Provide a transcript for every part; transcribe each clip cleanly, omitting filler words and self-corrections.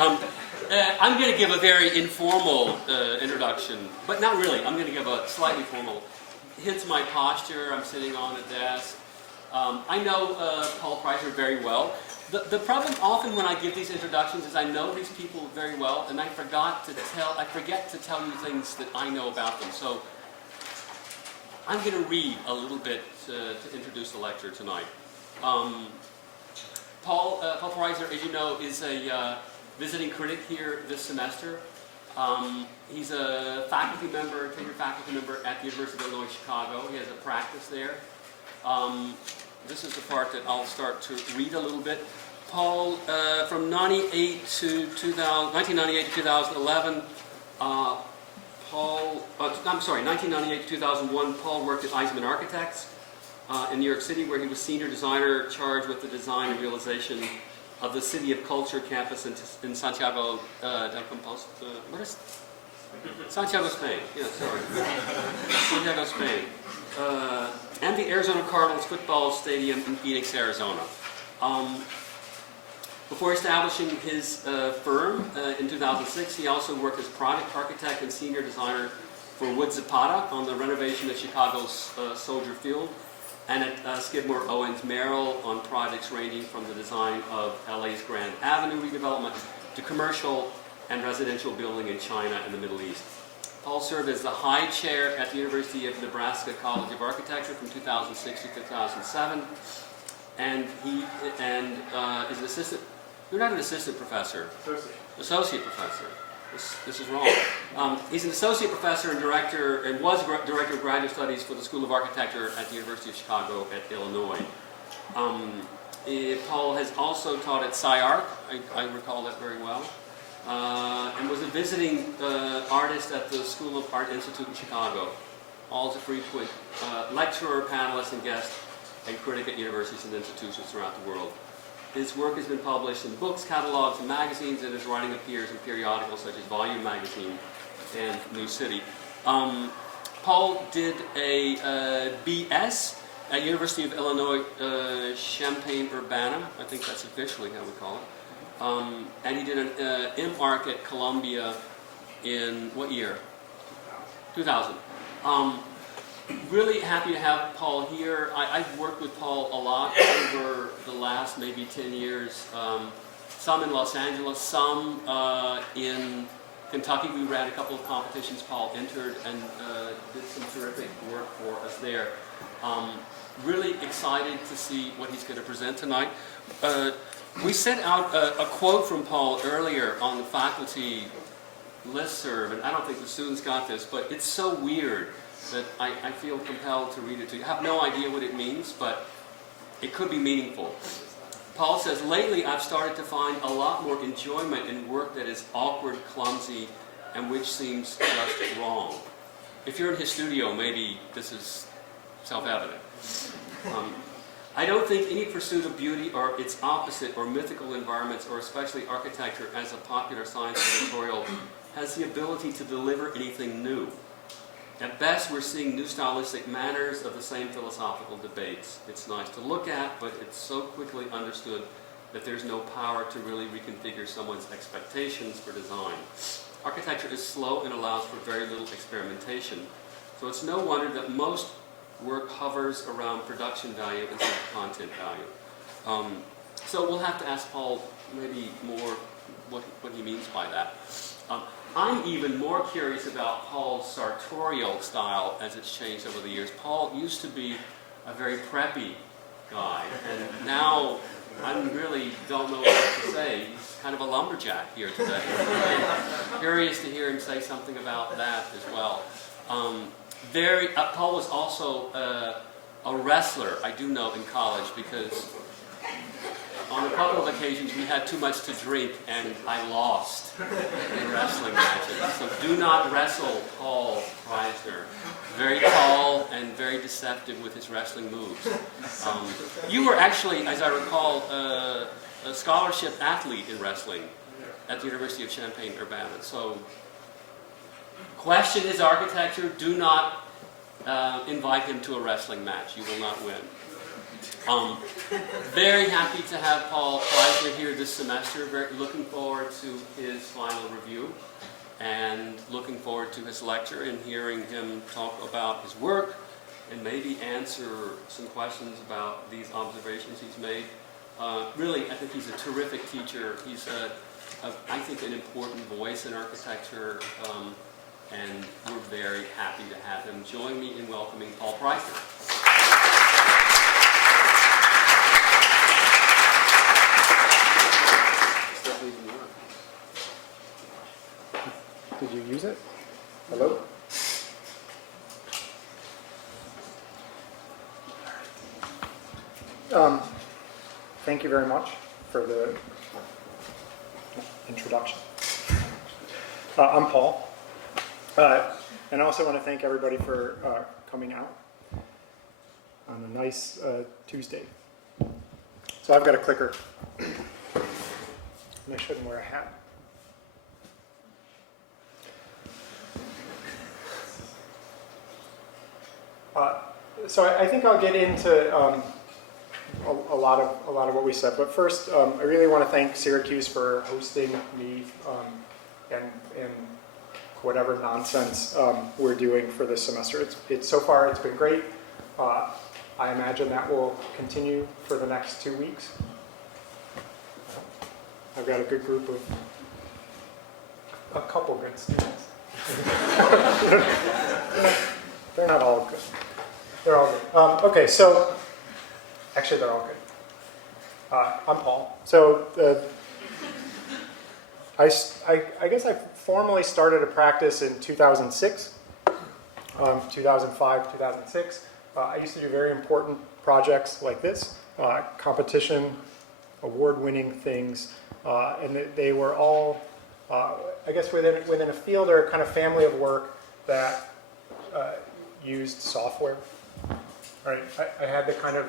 I'm going to give a very informal introduction, but not really. I'm going to give a slightly formal. Hence my posture. I'm sitting on a desk. I know Paul Preissner very well. The problem often when I give these introductions is I know these people very well, and I forget to tell you things that I know about them. So I'm going to read a little bit to introduce the lecture tonight. Paul Preissner, as you know, is a visiting critic here this semester. He's a faculty member, tenured faculty member at the University of Illinois Chicago. He has a practice there. This is the part that I'll start to read a little bit. Paul, from 1998 to 2011, 1998 to 2001, Paul worked at Eisman Architects in New York City, where he was senior designer charged with the design and realization of the City of Culture campus in Santiago del Compostela. What is Santiago, Spain? Yeah, sorry. Santiago, Spain. And the Arizona Cardinals football stadium in Phoenix, Arizona. Before establishing his firm in 2006, he also worked as project architect and senior designer for Wood Zapata on the renovation of Chicago's Soldier Field, and at Skidmore, Owens, Merrill on projects ranging from the design of LA's Grand Avenue redevelopment to commercial and residential building in China and the Middle East. Paul served as the high chair at the University of Nebraska College of Architecture from 2006 to 2007, and he is an assistant. You're not an assistant professor. Associate professor. This is wrong. He's an associate professor and director, and was director of graduate studies for the School of Architecture at the University of Chicago at Illinois. Paul has also taught at SciArc, I recall that very well, and was a visiting artist at the School of Art Institute in Chicago. Also a frequent lecturer, panelist, and guest, and critic at universities and institutions throughout the world. His work has been published in books, catalogs, and magazines, and his writing appears in periodicals such as Volume Magazine and New City. Paul did a BS at University of Illinois Champaign-Urbana. I think that's officially how we call it. And he did an MArch at Columbia in what year? 2000. Really happy to have Paul here. I've worked with Paul a lot over the last maybe 10 years. Some in Los Angeles, some in Kentucky. We ran a couple of competitions. Paul entered and did some terrific work for us there. Really excited to see what he's going to present tonight. We sent out a quote from Paul earlier on the faculty listserv, and I don't think the students got this, but it's so weird that I feel compelled to read it to you. I have no idea what it means, but it could be meaningful. Paul says, lately I've started to find a lot more enjoyment in work that is awkward, clumsy, and which seems just wrong. If you're in his studio, maybe this is self-evident. I don't think any pursuit of beauty or its opposite, or mythical environments, or especially architecture as a popular science editorial, has the ability to deliver anything new. At best, we're seeing new stylistic manners of the same philosophical debates. It's nice to look at, but it's so quickly understood that there's no power to really reconfigure someone's expectations for design. Architecture is slow and allows for very little experimentation. So it's no wonder that most work hovers around production value instead of content value. So we'll have to ask Paul maybe more what he means by that. I'm even more curious about Paul's sartorial style as it's changed over the years. Paul used to be a very preppy guy, and now I really don't know what to say. He's kind of a lumberjack here today. I'm curious to hear him say something about that as well. Paul was also a wrestler, I do know, in college, because on a couple of occasions we had too much to drink and I lost in wrestling matches. So do not wrestle Paul Preissner. Very tall and very deceptive with his wrestling moves. You were actually, as I recall, a scholarship athlete in wrestling at the University of Champaign-Urbana. So question his architecture. Do not invite him to a wrestling match. You will not win. Very happy to have Paul Preissner here this semester. Very looking forward to his final review and looking forward to his lecture and hearing him talk about his work and maybe answer some questions about these observations he's made. Really, I think he's a terrific teacher. He's, I think, an important voice in architecture, and we're very happy to have him. Join me in welcoming Paul Preissner. Did you use it? Hello? Thank you very much for the introduction. I'm Paul, and I also want to thank everybody for coming out on a nice Tuesday. So I've got a clicker, and I shouldn't wear a hat. So I think I'll get into a lot of what we said. But first, I really want to thank Syracuse for hosting me and whatever nonsense we're doing for this semester. So far it's been great. I imagine that will continue for the next 2 weeks. I've got a good group of a couple good students. They're not all good. They're all good. Okay, so actually they're all good. I'm Paul. So I guess I formally started a practice in 2006, 2005, 2006. I used to do very important projects like this, competition, award-winning things, and they were all, I guess, within a field or a kind of family of work that used software. Right? I had the kind of,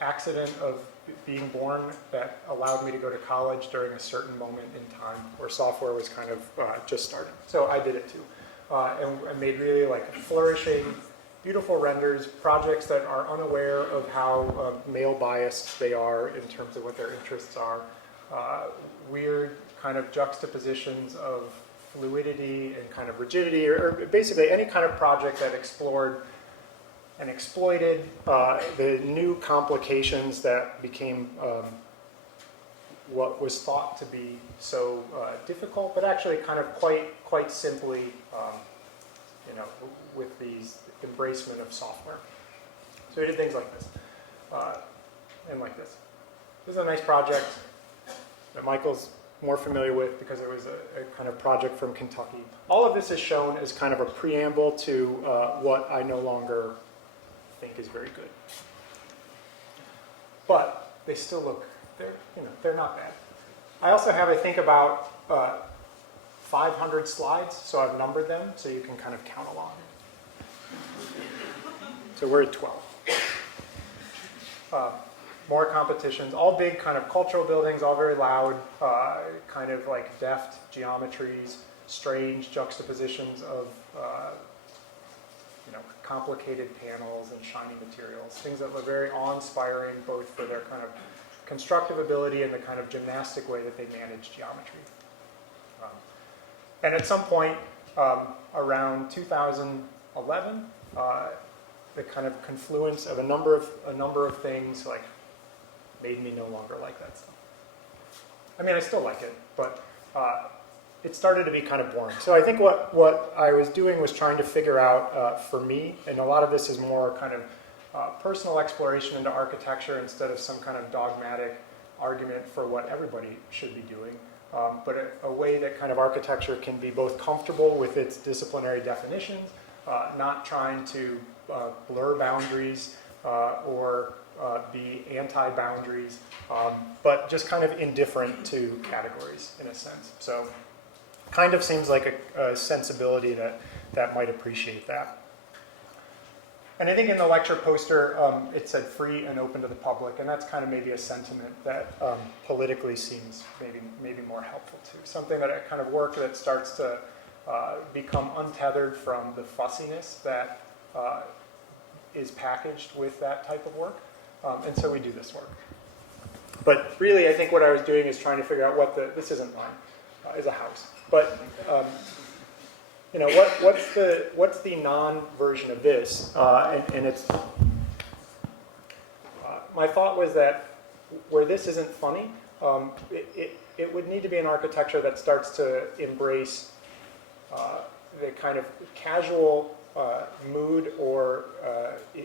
accident of being born that allowed me to go to college during a certain moment in time where software was kind of just starting. So I did it too. And I made really like flourishing, beautiful renders, projects that are unaware of how male biased they are in terms of what their interests are. Weird kind of juxtapositions of fluidity and kind of rigidity, or basically any kind of project that explored and exploited the new complications that became what was thought to be so difficult, but actually kind of quite simply, with these embracement of software. So we did things like this, and like this. This is a nice project that Michael's more familiar with because it was a kind of project from Kentucky. All of this is shown as kind of a preamble to what I no longer think is very good. But they still look, they're not bad. I also have, I think, about 500 slides, so I've numbered them so you can kind of count along. So we're at 12. More competitions, all big kind of cultural buildings, all very loud, kind of like deft geometries, strange juxtapositions of complicated panels and shiny materials, things that were very awe-inspiring both for their kind of constructive ability and the kind of gymnastic way that they manage geometry. And at some point around 2011, the kind of confluence of a number of things like made me no longer like that stuff. I mean, I still like it, but it started to be kind of boring. So I think what I was doing was trying to figure out for me, and a lot of this is more kind of personal exploration into architecture instead of some kind of dogmatic argument for what everybody should be doing, but a way that kind of architecture can be both comfortable with its disciplinary definitions, not trying to blur boundaries or be anti-boundaries, but just kind of indifferent to categories in a sense. So kind of seems like a sensibility that might appreciate that. And I think in the lecture poster, it said free and open to the public, and that's kind of maybe a sentiment that politically seems maybe more helpful too. Something that kind of work that starts to become untethered from the fussiness that is packaged with that type of work. And so we do this work. But really, I think what I was doing is trying to figure out what this isn't mine, is a house. But you know, what's the non-version of this? And it's my thought was that where this isn't funny, it would need to be an architecture that starts to embrace the kind of casual mood or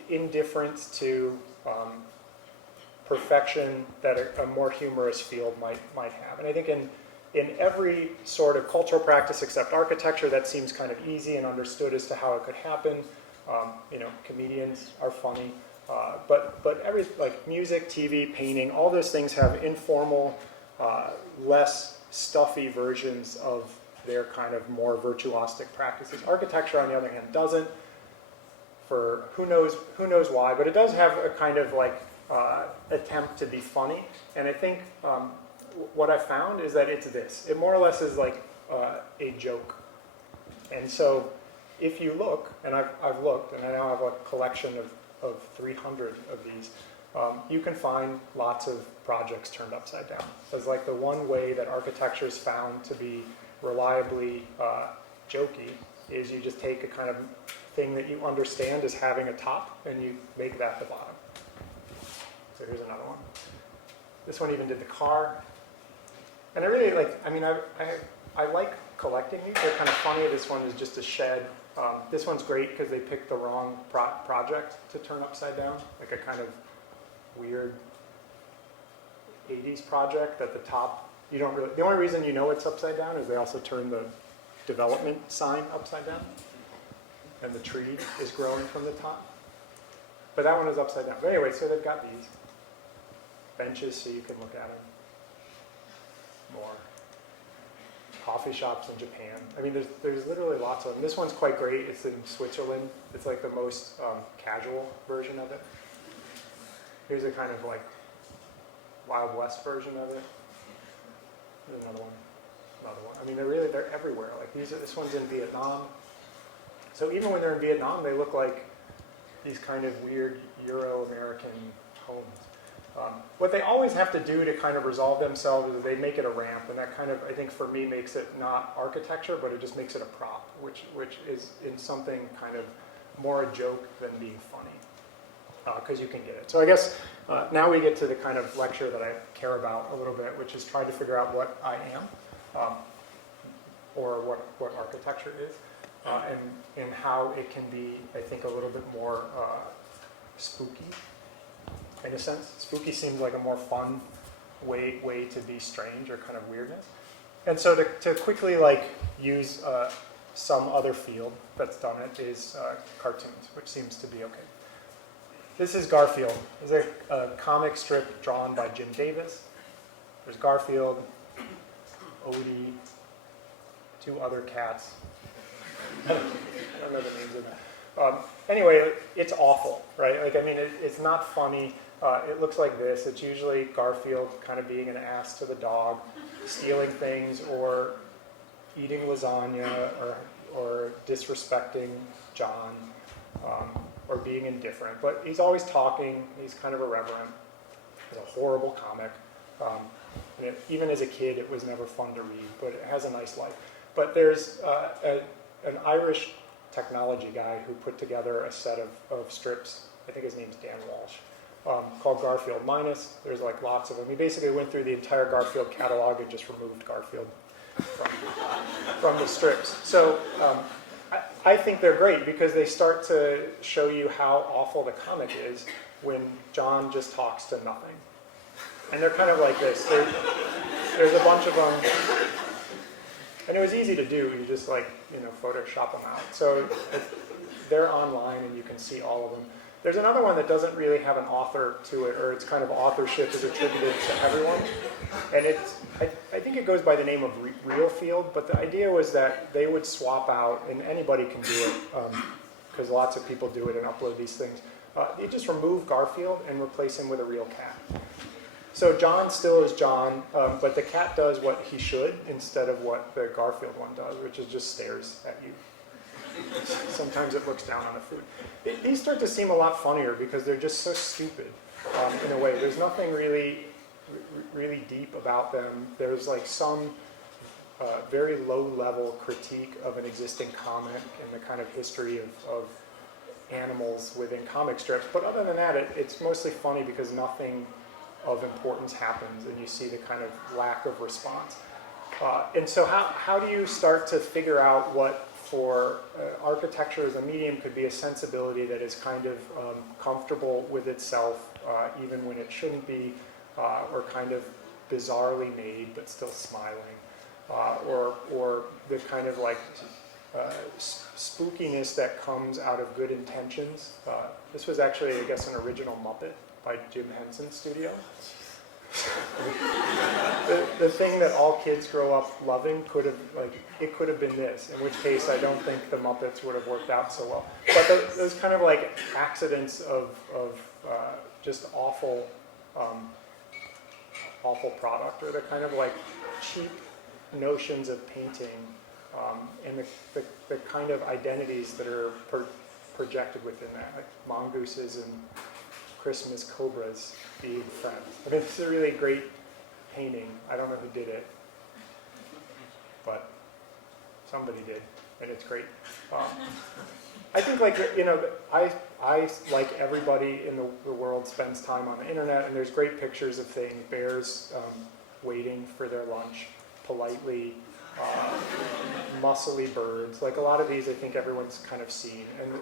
indifference to perfection that a more humorous field might have. And I think in every sort of cultural practice except architecture, that seems kind of easy and understood as to how it could happen. You know, comedians are funny. But every, like music, TV, painting, all those things have informal, less stuffy versions of their kind of more virtuosic practices. Architecture, on the other hand, doesn't, for who knows why, but it does have a kind of like attempt to be funny. And I think what I found is that it's this. It more or less is like a joke. And so if you look, and I've looked, and I now have a collection of 300 of these, you can find lots of projects turned upside down. So it's like the one way that architecture is found to be reliably jokey is you just take a kind of thing that you understand as having a top and you make that the bottom. So here's another one. This one even did the car. And I really like, I mean, I like collecting these. They're kind of funny. This one is just a shed. This one's great because they picked the wrong project to turn upside down, like a kind of weird 80s project at the top. You don't really, the only reason you know it's upside down is they also turn the development sign upside down, and the tree is growing from the top. But that one is upside down. But anyway, so they've got these benches so you can look at them more. Coffee shops in Japan. I mean, there's literally lots of them. This one's quite great. It's in Switzerland. It's like the most casual version of it. Here's a kind of like Wild West version of it. There's another one. I mean, they're everywhere. Like this one's in Vietnam. So even when they're in Vietnam, they look like these kind of weird Euro-American homes. What they always have to do to kind of resolve themselves is they make it a ramp, and that kind of, I think for me, makes it not architecture, but it just makes it a prop, which is in something kind of more a joke than being funny, because you can get it. So I guess now we get to the kind of lecture that I care about a little bit, which is trying to figure out what I am, or what architecture is, and how it can be, I think, a little bit more spooky. In a sense, spooky seems like a more fun way to be strange or kind of weirdness. And so to quickly like use some other field that's done it is cartoons, which seems to be okay. This is Garfield. This is a comic strip drawn by Jim Davis. There's Garfield, Odie, two other cats. I don't know the names of them. Anyway, it's awful, right? Like, I mean, it's not funny. It looks like this. It's usually Garfield kind of being an ass to the dog, stealing things, or eating lasagna, or disrespecting John, or being indifferent. But he's always talking. He's kind of irreverent. It's a horrible comic. And even as a kid, it was never fun to read, but it has a nice life. But there's an Irish technology guy who put together a set of strips. I think his name's Dan Walsh. Called Garfield Minus. There's like lots of them. He basically went through the entire Garfield catalog and just removed Garfield from the strips. So I think they're great because they start to show you how awful the comic is when John just talks to nothing. And they're kind of like this. There's a bunch of them. And it was easy to do. You just like, Photoshop them out. So they're online and you can see all of them. There's another one that doesn't really have an author to it, or its kind of authorship is attributed to everyone. And I think it goes by the name of Real Field, but the idea was that they would swap out, and anybody can do it, because lots of people do it and upload these things. You just remove Garfield and replace him with a real cat. So John still is John, but the cat does what he should instead of what the Garfield one does, which is just stares at you. Sometimes it looks down on the food. These start to seem a lot funnier because they're just so stupid in a way. There's nothing really deep about them. There's like some very low-level critique of an existing comic and the kind of history of animals within comic strips. But other than that, it's mostly funny because nothing of importance happens, and you see the kind of lack of response. And so how do you start to figure out what for architecture as a medium could be a sensibility that is kind of comfortable with itself, even when it shouldn't be, or kind of bizarrely made but still smiling, or the kind of like spookiness that comes out of good intentions. This was actually, I guess, an original Muppet by Jim Henson's studio. The thing that all kids grow up loving could have been this, in which case I don't think the Muppets would have worked out so well. But those kind of like accidents of just awful product, or the kind of like cheap notions of painting, and the kind of identities that are projected within that, like mongooses and Christmas cobras being friends. I mean, it's a really great painting. I don't know who did it, but somebody did, and it's great. I think, like, you know, I like everybody in the world spends time on the internet, and there's great pictures of things, bears waiting for their lunch politely, muscly birds. Like a lot of these, I think everyone's kind of seen, and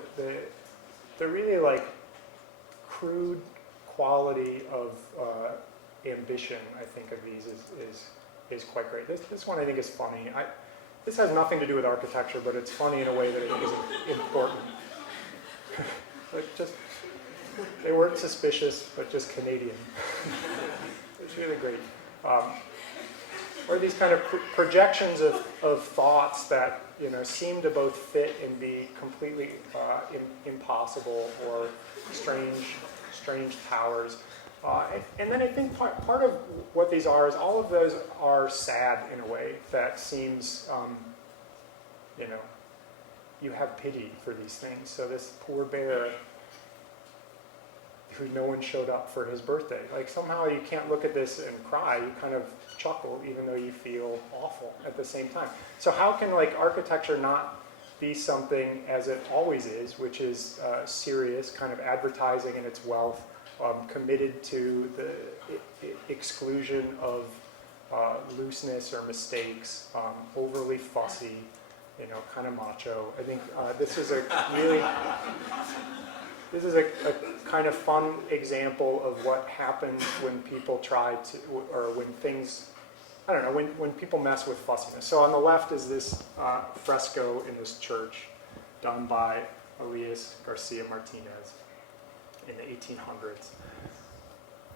the really like crude quality of ambition, I think, of these is quite great. This one I think is funny. This has nothing to do with architecture, but it's funny in a way that I think is important. Like just, they weren't suspicious, but just Canadian. It's really great. Or these kind of projections of thoughts that, you know, seem to both fit and be completely impossible, or strange towers. And then I think part of what these are is all of those are sad in a way that seems, you know, you have pity for these things. So this poor bear who no one showed up for his birthday. Like somehow you can't look at this and cry. You kind of chuckle even though you feel awful at the same time. So how can like architecture not be something as it always is, which is serious, kind of advertising in its wealth, committed to the exclusion of looseness or mistakes, overly fussy, you know, kind of macho. I think this is a kind of fun example of what happens when people try to, or when things, I don't know, when people mess with fussiness. So on the left is this fresco in this church done by Elias Garcia Martinez in the 1800s.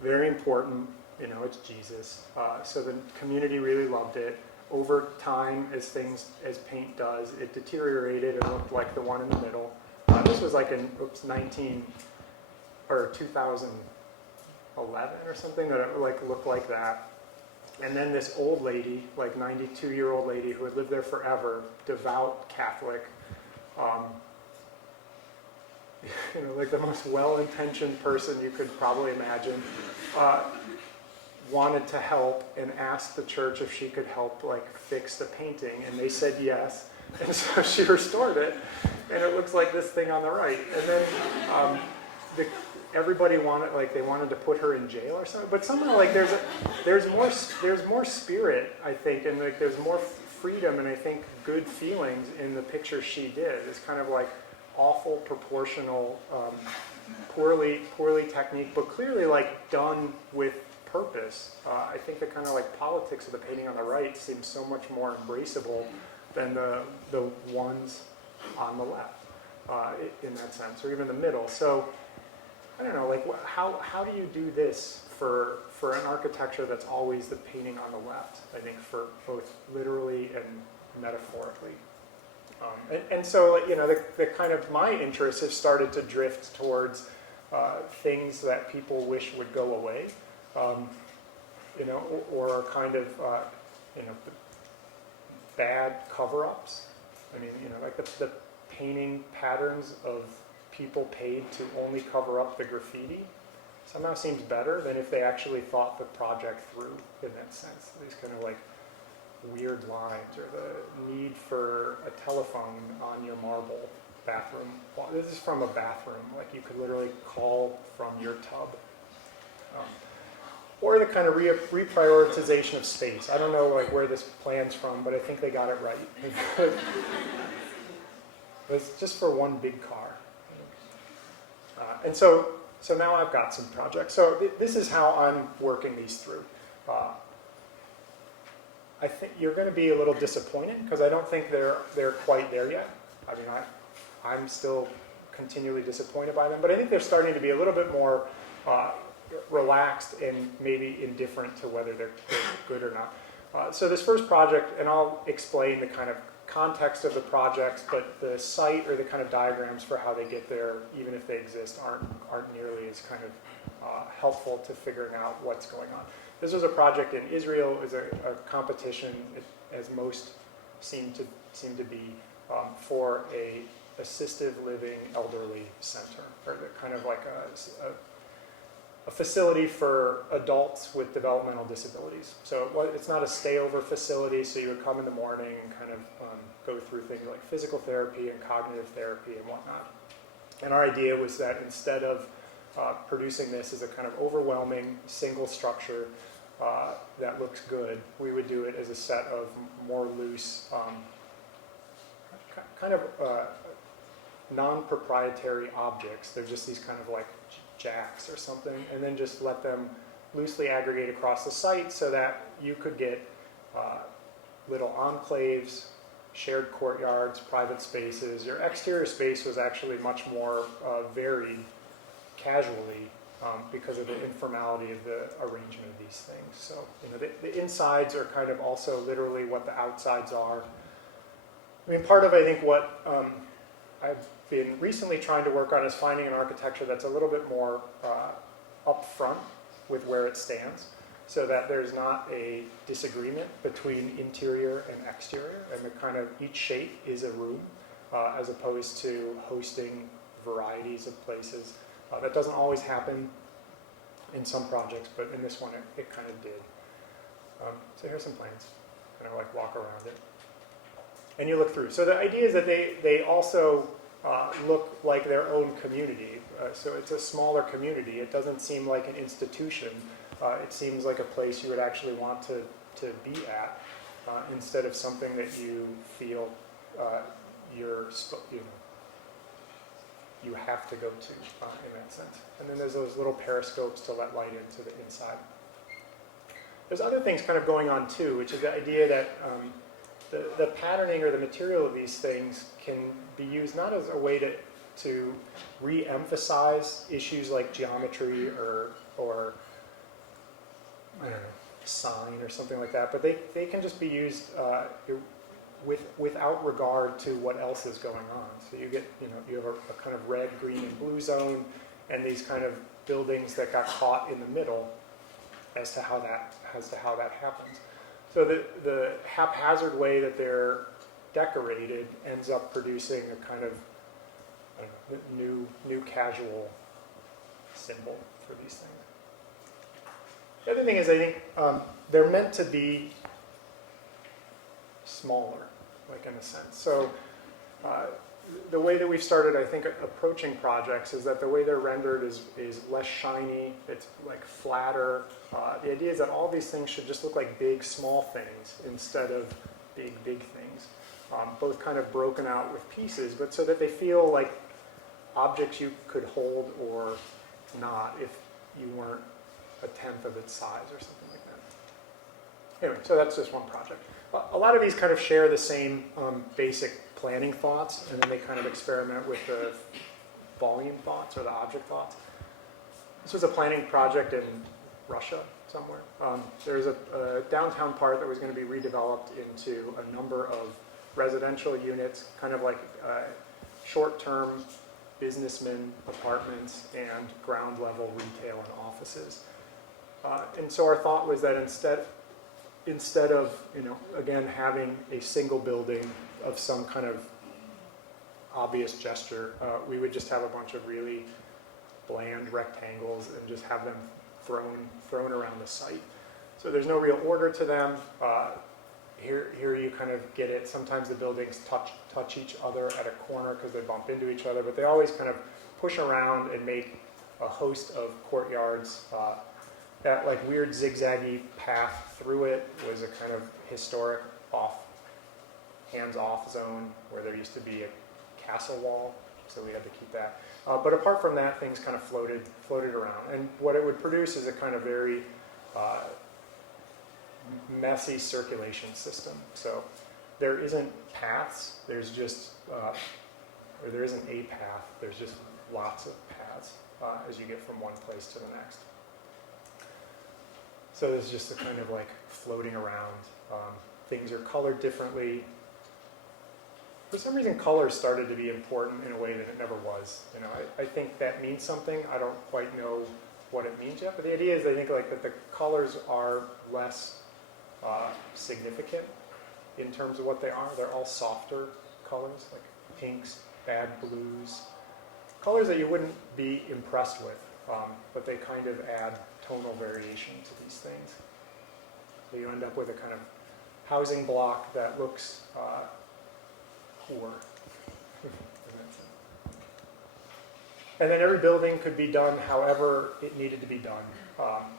Very important, you know, it's Jesus. So the community really loved it. Over time, as paint does, it deteriorated and looked like the one in the middle. This was like in 2011 or something, that it like looked like that. And then this old lady, like 92-year-old lady who had lived there forever, devout Catholic, you know, like the most well-intentioned person you could probably imagine, wanted to help and asked the church if she could help like fix the painting, and they said yes, and so she restored it, and it looks like this thing on the right. And then everybody wanted to put her in jail or something, but somehow like there's more spirit, I think, and like there's more freedom and I think good feelings in the picture she did. It's kind of like awful proportional, poorly technique, but clearly like done with purpose. I think the kind of like politics of the painting on the right seems so much more embraceable than the ones on the left, in that sense, or even the middle. So I don't know, like how do you do this for an architecture that's always the painting on the left? I think for both literally and metaphorically. And so, you know, the kind of my interests have started to drift towards things that people wish would go away, you know, or kind of, you know, bad cover-ups. I mean, you know, like the painting patterns of people paid to only cover up the graffiti somehow seems better than if they actually thought the project through in that sense. These kind of like weird lines, or the need for a telephone on your marble bathroom. Well, this is from a bathroom, like you could literally call from your tub. Or the kind of reprioritization of space. I don't know like where this plan's from, but I think they got it right. It's just for one big car. And so now I've got some projects. So this is how I'm working these through. I think you're going to be a little disappointed because I don't think they're quite there yet. I mean, I'm still continually disappointed by them, but I think they're starting to be a little bit more relaxed and maybe indifferent to whether they're good or not. So this first project, and I'll explain the kind of context of the projects, but the site or the kind of diagrams for how they get there, even if they exist, aren't nearly as kind of helpful to figuring out what's going on. This was a project in Israel. It was a competition, as most seem to be, for a assistive living elderly center, or kind of like a facility for adults with developmental disabilities. So it's not a stayover facility, so you would come in the morning and kind of go through things like physical therapy and cognitive therapy and whatnot. And our idea was that instead of producing this as a kind of overwhelming single structure that looks good, we would do it as a set of more loose, kind of non-proprietary objects. They're just these kind of like jacks or something, and then just let them loosely aggregate across the site so that you could get little enclaves, shared courtyards, private spaces. Your exterior space was actually much more varied casually because of the informality of the arrangement of these things. So the insides are kind of also literally what the outsides are. I mean, part of, I think, what I've been recently trying to work on is finding an architecture that's a little bit more upfront with where it stands, so that there's not a disagreement between interior and exterior, and the kind of each shape is a room, as opposed to hosting varieties of places. That doesn't always happen in some projects, but in this one it kind of did. So here's some plans, kind of like walk around it. And you look through. So the idea is that they also look like their own community. So it's a smaller community. It doesn't seem like an institution. It seems like a place you would actually want to be at, instead of something that you feel you have to go to in that sense. And then there's those little periscopes to let light into the inside. There's other things kind of going on too, which is the idea that the patterning or the material of these things can be used not as a way to re-emphasize issues like geometry or I don't know, sign or something like that, but they can just be used without regard to what else is going on. So you get, you have a kind of red, green, and blue zone, and these kind of buildings that got caught in the middle as to how that happens. So the haphazard way that they're decorated ends up producing a kind of, I don't know, new casual symbol for these things. The other thing is, I think they're meant to be smaller, like in a sense. So the way that we've started, I think, approaching projects is that the way they're rendered is less shiny. It's like flatter. The idea is that all these things should just look like big, small things instead of big things. Both kind of broken out with pieces, but so that they feel like objects you could hold or not if you weren't a tenth of its size or something like that. Anyway, so that's just one project. A lot of these kind of share the same basic planning thoughts, and then they kind of experiment with the volume thoughts or the object thoughts. This was a planning project in Russia somewhere. There's a downtown part that was going to be redeveloped into a number of residential units, kind of like short-term businessman apartments and ground level retail and offices. And so our thought was that instead of, again, having a single building of some kind of obvious gesture. We would just have a bunch of really bland rectangles and just have them thrown around the site. So there's no real order to them. Here you kind of get it. Sometimes the buildings touch each other at a corner because they bump into each other, but they always kind of push around and make a host of courtyards. That like weird zigzaggy path through it was a kind of historic hands-off zone where there used to be a castle wall, so we had to keep that. But apart from that, things kind of floated around. And what it would produce is a kind of very messy circulation system. So there isn't paths, there's just, or there isn't a path, there's just lots of paths as you get from one place to the next. So there's just a kind of like floating around. Things are colored differently. For some reason, color started to be important in a way that it never was. You know, I think that means something. I don't quite know what it means yet, but the idea is I think like that the colors are less significant in terms of what they are. They're all softer colors, like pinks, bad blues, colors that you wouldn't be impressed with, but they kind of add tonal variation to these things. So you end up with a kind of housing block that looks poor. And then every building could be done however it needed to be done.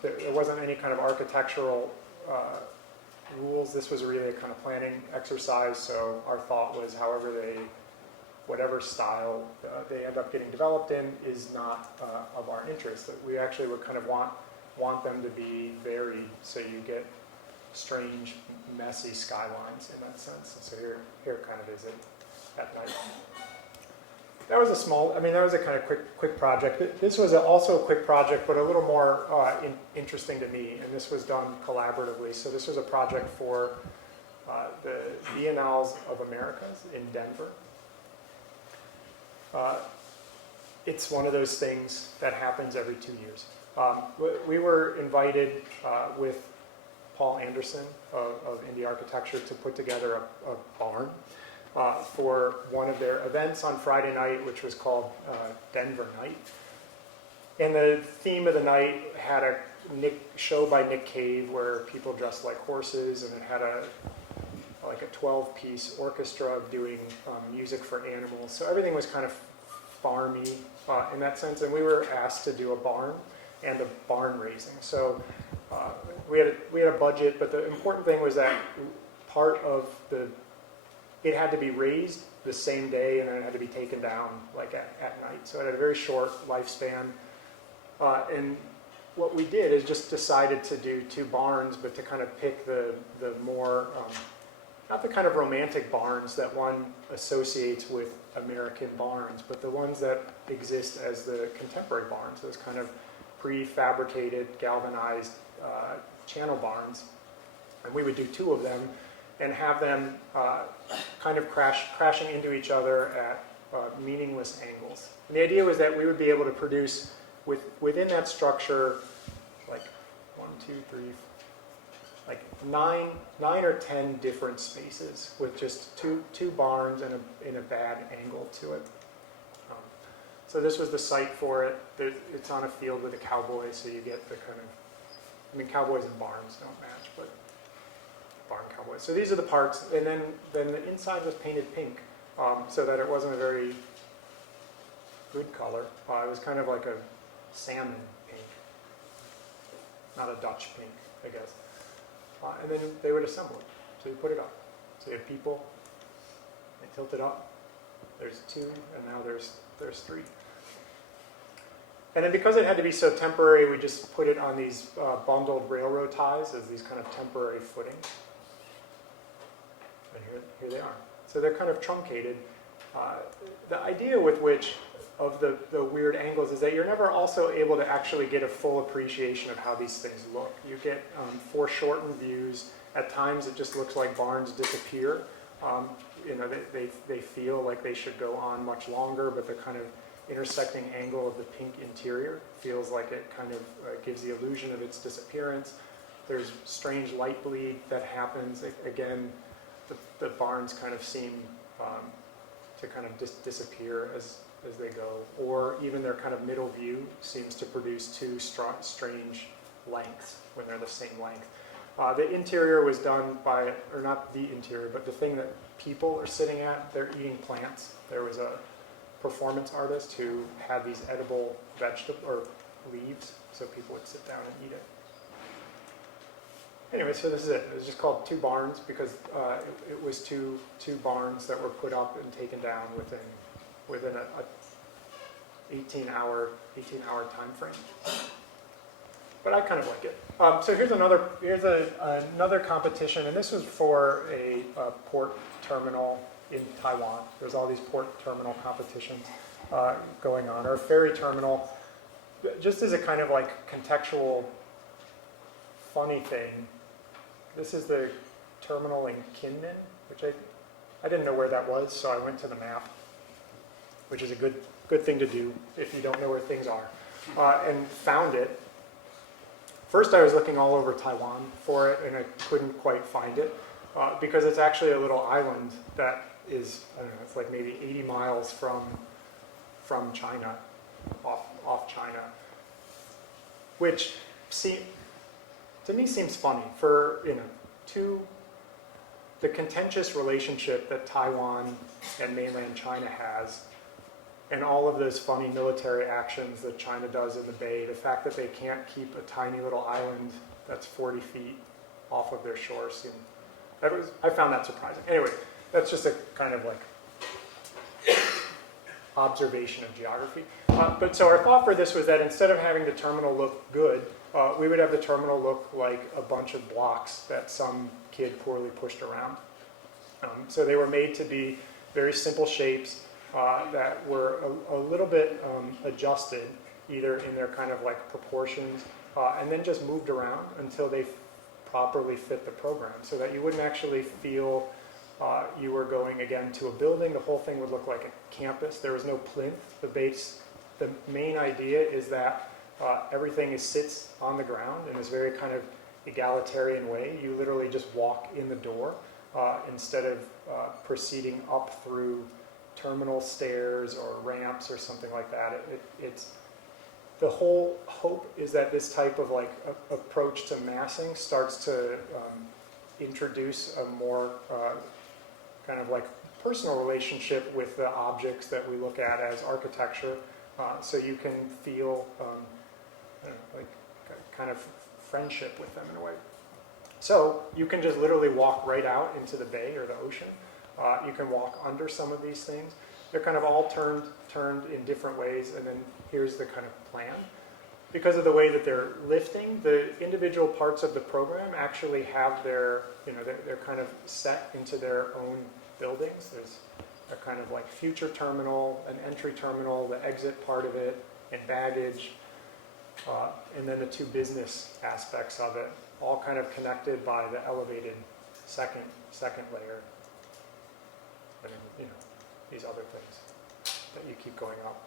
There wasn't any kind of architectural rules. This was really a kind of planning exercise, so our thought was whatever style they end up getting developed in is not of our interest. We actually would kind of want them to be varied, so you get strange, messy skylines in that sense. And so here kind of is it at night. That was that was a kind of quick project. This was also a quick project, but a little more interesting to me, and this was done collaboratively. So this was a project for the Biennales of Americas in Denver. It's one of those things that happens every 2 years. We were invited with Paul Anderson of Indie Architecture to put together a barn for one of their events on Friday night, which was called Denver Night. And the theme of the night had a show by Nick Cave where people dressed like horses, and it had a 12-piece orchestra doing music for animals. So everything was kind of farmy in that sense, and we were asked to do a barn and a barn raising. So we had a budget, but the important thing was that part of it had to be raised the same day, and then it had to be taken down like at night. So it had a very short lifespan. And what we did is just decided to do 2 barns, but to kind of pick the more, not the kind of romantic barns that one associates with American barns, but the ones that exist as the contemporary barns, those kind of prefabricated, galvanized channel barns. And we would do 2 of them and have them kind of crashing into each other at meaningless angles. And the idea was that we would be able to produce within that structure like 1, 2, 3, like 9 or 10 different spaces with just two barns and in a bad angle to it. So this was the site for it. It's on a field with a cowboy, so you get the kind of, cowboys and barns don't match, but barn cowboys. So these are the parts, and then the inside was painted pink, so that it wasn't a very good color. It was kind of like a salmon pink, not a Dutch pink, I guess. And then they would assemble it. So you put it up. So you have people, they tilt it up. There's 2, and now there's 3. And then because it had to be so temporary, we just put it on these bundled railroad ties as these kind of temporary footings. And here they are. So they're kind of truncated. The idea with which of the weird angles is that you're never also able to actually get a full appreciation of how these things look. You get foreshortened views. At times it just looks like barns disappear. They feel like they should go on much longer, but the kind of intersecting angle of the pink interior feels like it kind of gives the illusion of its disappearance. There's strange light bleed that happens. Again, the barns kind of seem to kind of disappear as they go, or even their kind of middle view seems to produce two strange lengths when they're the same length. The interior was done by, or not the interior, but the thing that people are sitting at, they're eating plants. There was a performance artist who had these edible vegetable or leaves, so people would sit down and eat it. Anyway, so this is it. It was just called Two Barns because it was two barns that were put up and taken down within a 18-hour time frame. But I kind of like it. So here's another competition, and this was for a port terminal in Taiwan. There's all these port terminal competitions going on, or a ferry terminal. Just as a kind of like contextual funny thing, this is the terminal in Kinmen, which I didn't know where that was, so I went to the map, which is a good thing to do if you don't know where things are, and found it. First I was looking all over Taiwan for it, and I couldn't quite find it, because it's actually a little island that is, I don't know, it's like maybe 80 miles from China, off China, which to me seems funny for, the contentious relationship that Taiwan and mainland China has, and all of those funny military actions that China does in the Bay, the fact that they can't keep a tiny little island that's 40 feet off of their shore, I found that surprising. Anyway, that's just a kind of like observation of geography. But so our thought for this was that instead of having the terminal look good, we would have the terminal look like a bunch of blocks that some kid poorly pushed around. So they were made to be very simple shapes that were a little bit adjusted, either in their kind of like proportions, and then just moved around until they properly fit the program, so that you wouldn't actually feel you were going again to a building. The whole thing would look like a campus. There was no plinth. The main idea is that everything sits on the ground in this very kind of egalitarian way. You literally just walk in the door instead of proceeding up through terminal stairs or ramps or something like that. It's the whole hope is that this type of like approach to massing starts to introduce a more kind of like personal relationship with the objects that we look at as architecture, so you can feel I don't know, like kind of friendship with them in a way. So you can just literally walk right out into the bay or the ocean. You can walk under some of these things. They're kind of all turned in different ways, and then here's the kind of plan. Because of the way that they're lifting, the individual parts of the program actually have their, they're kind of set into their own buildings. There's a kind of like future terminal, an entry terminal, the exit part of it, and baggage, and then the two business aspects of it, all kind of connected by the elevated second layer. And these other things that you keep going up.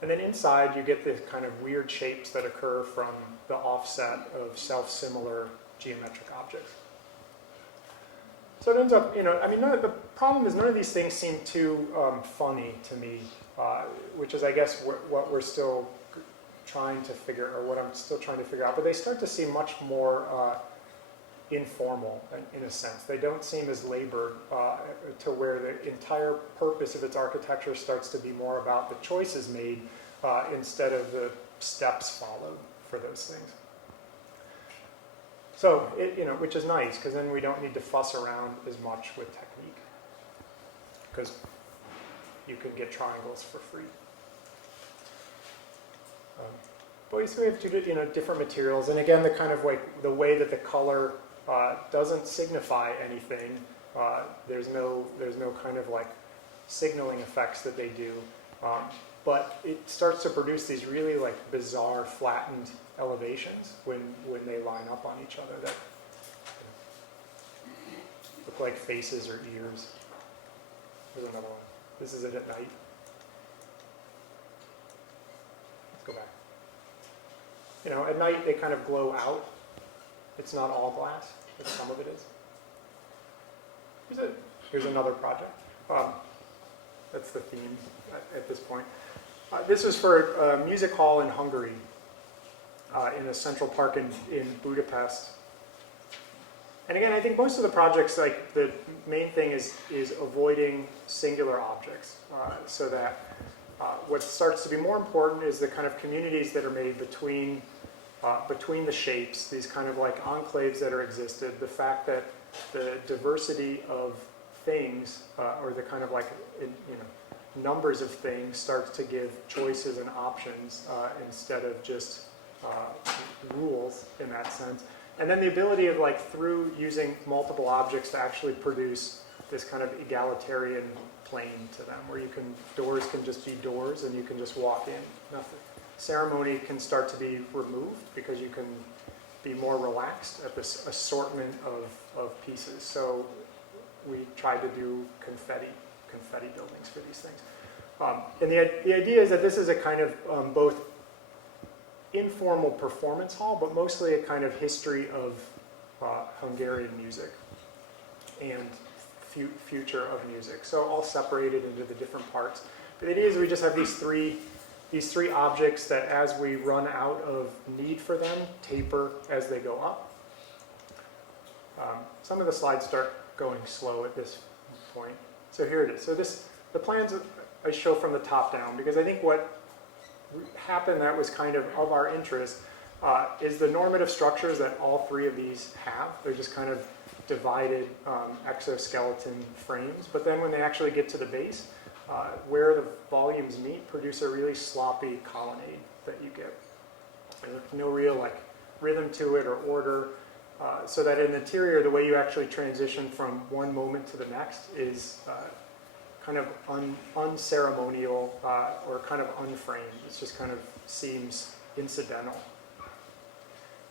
And then inside you get the kind of weird shapes that occur from the offset of self-similar geometric objects. So it ends up, the problem is none of these things seem too funny to me, which is, I guess, what we're still trying to figure, or what I'm still trying to figure out. But they start to seem much more informal in a sense. They don't seem as labored to where the entire purpose of its architecture starts to be more about the choices made instead of the steps followed for those things. So, which is nice, because then we don't need to fuss around as much with technique, because you can get triangles for free. But we have two different materials, and again, the kind of like the way that the color doesn't signify anything. There's no kind of like signaling effects that they do, but it starts to produce these really like bizarre flattened elevations when they line up on each other that look like faces or ears. Here's another one. This is it at night. Let's go back. At night they kind of glow out. It's not all glass, but some of it is. Here's another project. That's the theme at this point. This is for a music hall in Hungary, in a central park in Budapest. And again, I think most of the projects, like the main thing is avoiding singular objects, so that what starts to be more important is the kind of communities that are made between the shapes, these kind of like enclaves that are existed, the fact that the diversity of things, or the kind of like, numbers of things starts to give choices and options instead of just rules in that sense. And then the ability of like through using multiple objects to actually produce this kind of egalitarian plane to them, where doors can just be doors and you can just walk in. Nothing. Ceremony can start to be removed because you can be more relaxed at this assortment of pieces. So we tried to do confetti buildings for these things. And the idea is that this is a kind of both informal performance hall, but mostly a kind of history of Hungarian music and future of music. So all separated into the different parts. The idea is we just have these three objects that as we run out of need for them, taper as they go up. Some of the slides start going slow at this point. So here it is. So the plans I show from the top down, because I think what happened that was kind of our interest is the normative structures that all three of these have. They're just kind of divided exoskeleton frames. But then when they actually get to the base, where the volumes meet, produce a really sloppy colonnade that you get. There's no real like rhythm to it or order. So that in the interior, the way you actually transition from one moment to the next is kind of unceremonial or kind of unframed. It just kind of seems incidental.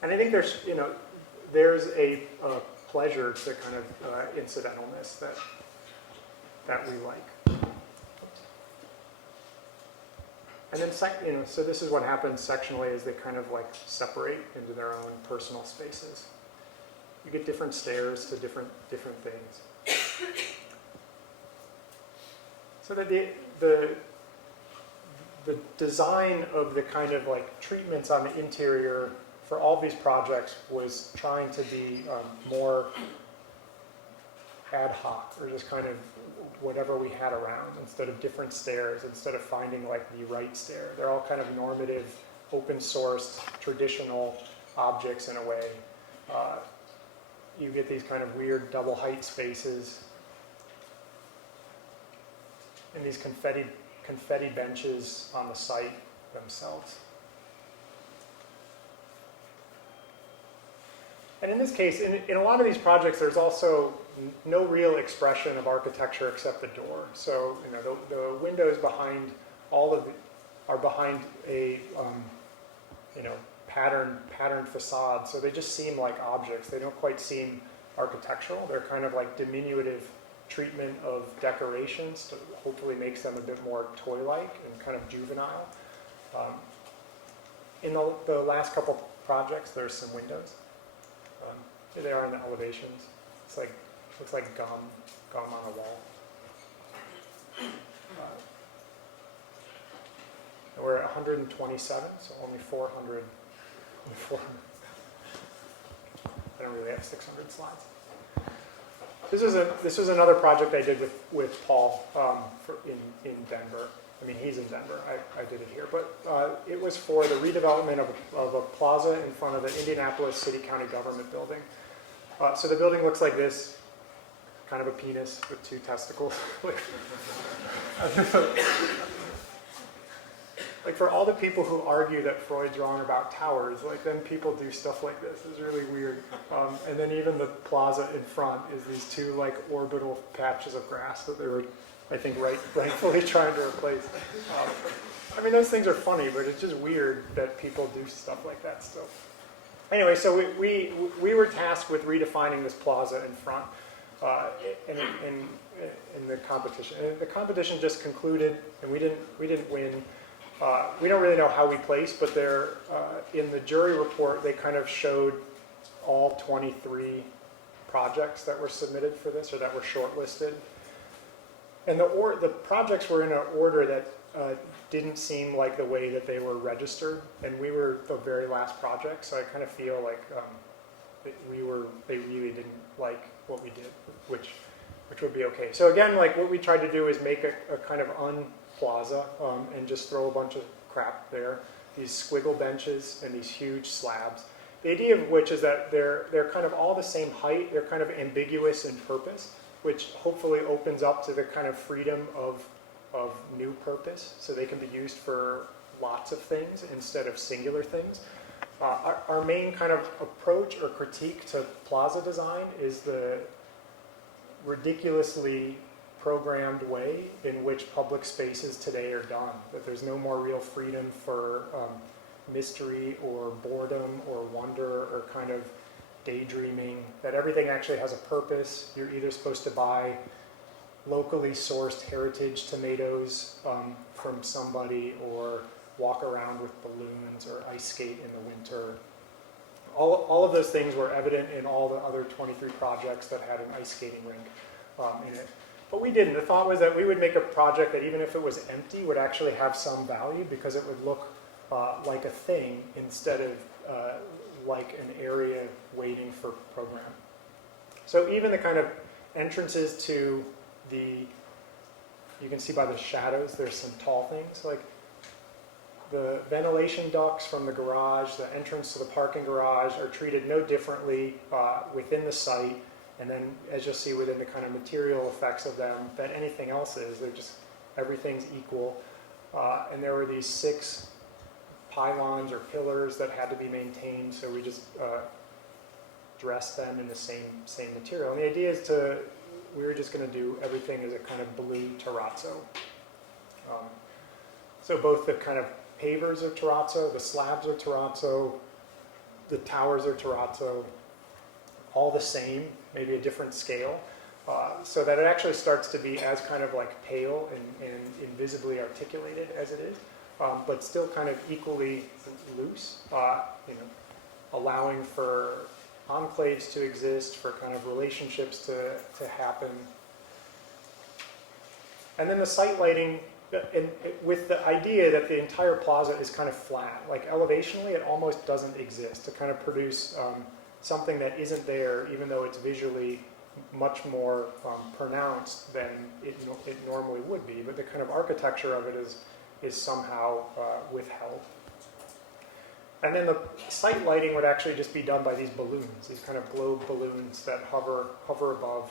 And I think there's a pleasure to kind of incidentalness that we like. And then, so this is what happens sectionally as they kind of like separate into their own personal spaces. You get different stairs to different things. So that the design of the kind of like treatments on the interior for all these projects was trying to be more ad hoc, or just kind of whatever we had around, instead of different stairs, instead of finding like the right stair. They're all kind of normative, open sourced, traditional objects in a way. You get these kind of weird double height spaces, and these confetti benches on the site themselves. And in this case, in a lot of these projects, there's also no real expression of architecture except the door. So the windows behind are behind a patterned facade. So they just seem like objects. They don't quite seem architectural. They're kind of like diminutive treatment of decorations to hopefully makes them a bit more toy-like and kind of juvenile. In the last couple projects, there's some windows. They are in the elevations. It's like looks like gum on a wall. And we're at 127, so only 400. I don't really have 600 slides. This was another project I did with Paul in Denver. I mean, he's in Denver. I did it here, but it was for the redevelopment of a plaza in front of the Indianapolis City County Government building. So the building looks like this, kind of a penis with two testicles. Like for all the people who argue that Freud's wrong about towers, like then people do stuff like this. It's really weird. And then even the plaza in front is these two like orbital patches of grass that they were, I think, rightfully trying to replace. I mean, those things are funny, but it's just weird that people do stuff like that still. Anyway, so we were tasked with redefining this plaza in front in the competition. And the competition just concluded, and we didn't win. We don't really know how we placed, but in the jury report, they kind of showed all 23 projects that were submitted for this, or that were shortlisted. And the projects were in an order that didn't seem like the way that they were registered, and we were the very last project, so I kind of feel like they really didn't like what we did, which would be okay. So again, like what we tried to do is make a kind of un-plaza and just throw a bunch of crap there. These squiggle benches and these huge slabs. The idea of which is that they're kind of all the same height, they're kind of ambiguous in purpose, which hopefully opens up to the kind of freedom of new purpose, so they can be used for lots of things instead of singular things. Our main kind of approach or critique to plaza design is the ridiculously programmed way in which public spaces today are done, that there's no more real freedom for mystery or boredom or wonder or kind of daydreaming, that everything actually has a purpose. You're either supposed to buy locally sourced heritage tomatoes from somebody, or walk around with balloons, or ice skate in the winter. All of those things were evident in all the other 23 projects that had an ice skating rink in it. But we didn't. The thought was that we would make a project that even if it was empty would actually have some value, because it would look like a thing instead of like an area waiting for program. So even the kind of entrances to you can see by the shadows, there's some tall things, like the ventilation ducts from the garage, the entrance to the parking garage are treated no differently within the site, and then as you'll see within the kind of material effects of them than anything else is. They're just, everything's equal. And there were these 6 pylons or pillars that had to be maintained, so we just dressed them in the same material. And the idea is we were just going to do everything as a kind of blue terrazzo. So both the kind of pavers are terrazzo, the slabs are terrazzo, the towers are terrazzo, all the same, maybe a different scale, so that it actually starts to be as kind of like pale and invisibly articulated as it is, but still kind of equally loose, allowing for enclaves to exist, for kind of relationships to happen. And then the site lighting, with the idea that the entire plaza is kind of flat, like elevationally it almost doesn't exist, to kind of produce something that isn't there, even though it's visually much more pronounced than it normally would be, but the kind of architecture of it is somehow withheld. And then the site lighting would actually just be done by these balloons, these kind of globe balloons that hover above.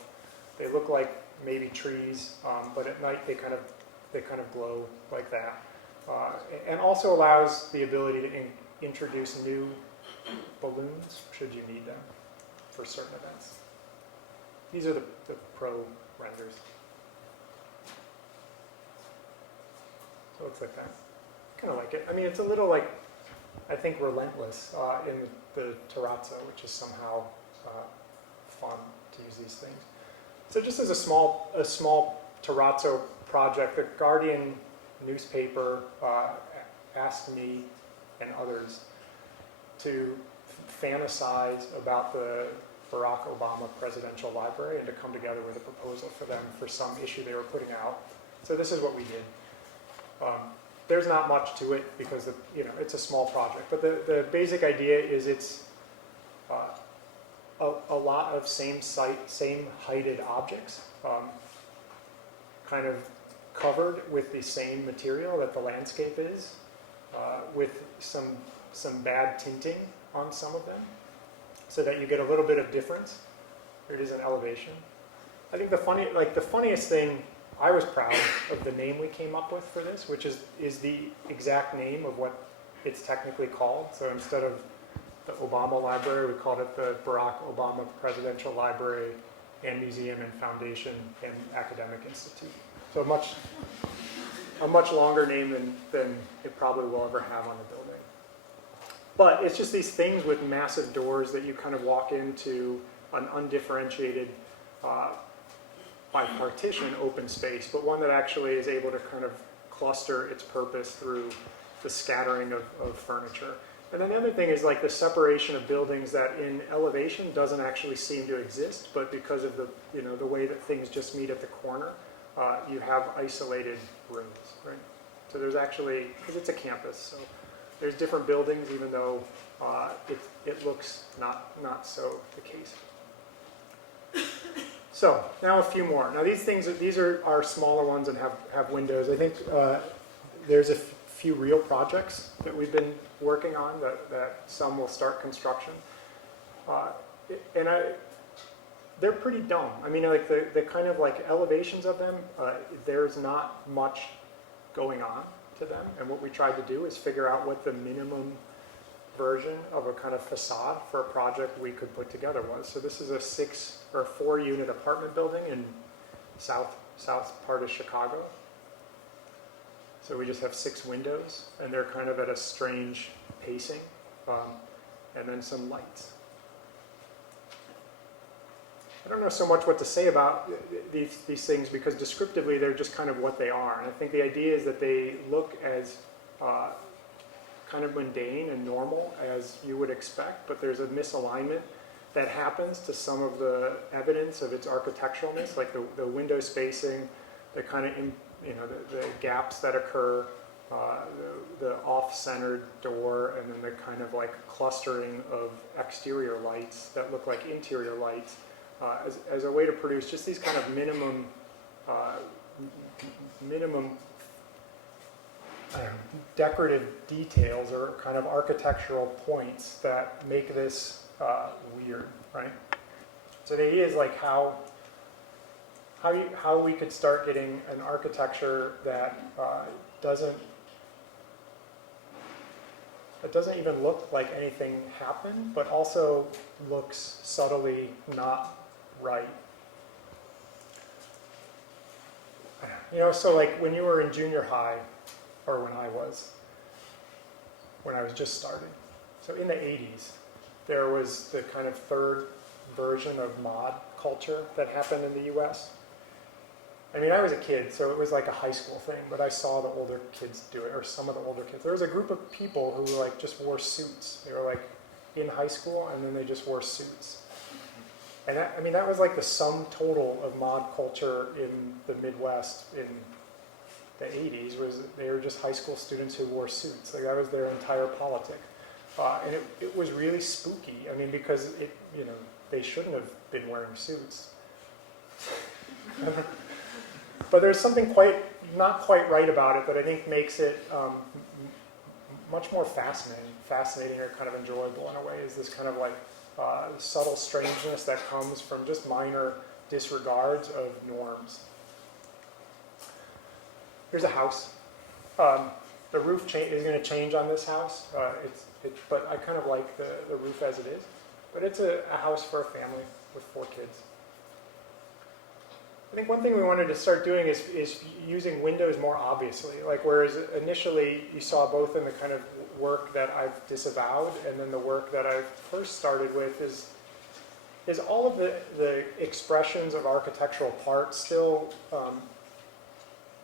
They look like maybe trees, but at night they kind of glow like that. And also allows the ability to introduce new balloons, should you need them, for certain events. These are the pro renders. So it looks like that. Kind of like it. I mean, it's a little like, I think, relentless in the terrazzo, which is somehow fun to use these things. So just as a small terrazzo project, the Guardian newspaper asked me and others to fantasize about the Barack Obama Presidential Library and to come together with a proposal for them for some issue they were putting out. So this is what we did. There's not much to it because it's a small project, but the basic idea is it's a lot of same heighted objects, kind of covered with the same material that the landscape is, with some bad tinting on some of them, so that you get a little bit of difference. Here it is in elevation. I think the funniest thing, I was proud of the name we came up with for this, which is the exact name of what it's technically called. So instead of the Obama Library, we called it the Barack Obama Presidential Library and Museum and Foundation and Academic Institute. So a much longer name than it probably will ever have on the building. But it's just these things with massive doors that you kind of walk into an undifferentiated, by partition, open space, but one that actually is able to kind of cluster its purpose through the scattering of furniture. And then the other thing is like the separation of buildings that in elevation doesn't actually seem to exist, but because of the way that things just meet at the corner, you have isolated rooms, right? So there's actually, because it's a campus, so there's different buildings, even though it looks not so the case. So now a few more. Now these are smaller ones and have windows. I think there's a few real projects that we've been working on that some will start construction. They're pretty dumb. I mean, like the kind of like elevations of them, there's not much going on to them. And what we tried to do is figure out what the minimum version of a kind of facade for a project we could put together was. So this is a 6 or 4 unit apartment building in south part of Chicago. So we just have 6 windows, and they're kind of at a strange pacing, and then some lights. I don't know so much what to say about these things because descriptively they're just kind of what they are. And I think the idea is that they look as kind of mundane and normal as you would expect, but there's a misalignment that happens to some of the evidence of its architecturalness, like the window spacing, the kind of, the gaps that occur, the off-centered door, and then the kind of like clustering of exterior lights that look like interior lights as a way to produce just these kind of minimum decorative details or kind of architectural points that make this weird, right? So the idea is like how we could start getting an architecture that doesn't even look like anything happened, but also looks subtly not right. So like when you were in junior high, or when I was just starting. So in the 80s, there was the kind of third version of mod culture that happened in the US. I mean, I was a kid, so it was like a high school thing, but I saw the older kids do it, or some of the older kids. There was a group of people who like just wore suits. They were like in high school, and then they just wore suits. And that was like the sum total of mod culture in the Midwest in the 80s, was they were just high school students who wore suits. Like that was their entire politic. And it was really spooky. I mean, because they shouldn't have been wearing suits. But there's something not quite right about it that I think makes it much more fascinating or kind of enjoyable in a way, is this kind of like subtle strangeness that comes from just minor disregards of norms. Here's a house. The roof is going to change on this house, but I kind of like the roof as it is. But it's a house for a family with 4 kids. I think one thing we wanted to start doing is using windows more obviously. Like whereas initially you saw both in the kind of work that I've disavowed and then the work that I first started with is all of the expressions of architectural parts still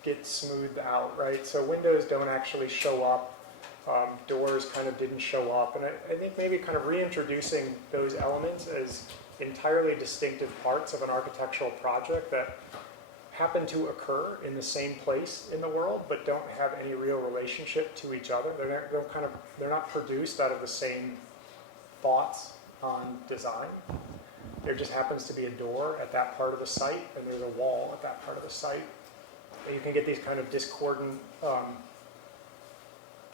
get smoothed out, right? So windows don't actually show up. Doors kind of didn't show up. And I think maybe kind of reintroducing those elements as entirely distinctive parts of an architectural project that happen to occur in the same place in the world, but don't have any real relationship to each other. They're not produced out of the same thoughts on design. There just happens to be a door at that part of the site, and there's a wall at that part of the site. And you can get these kind of discordant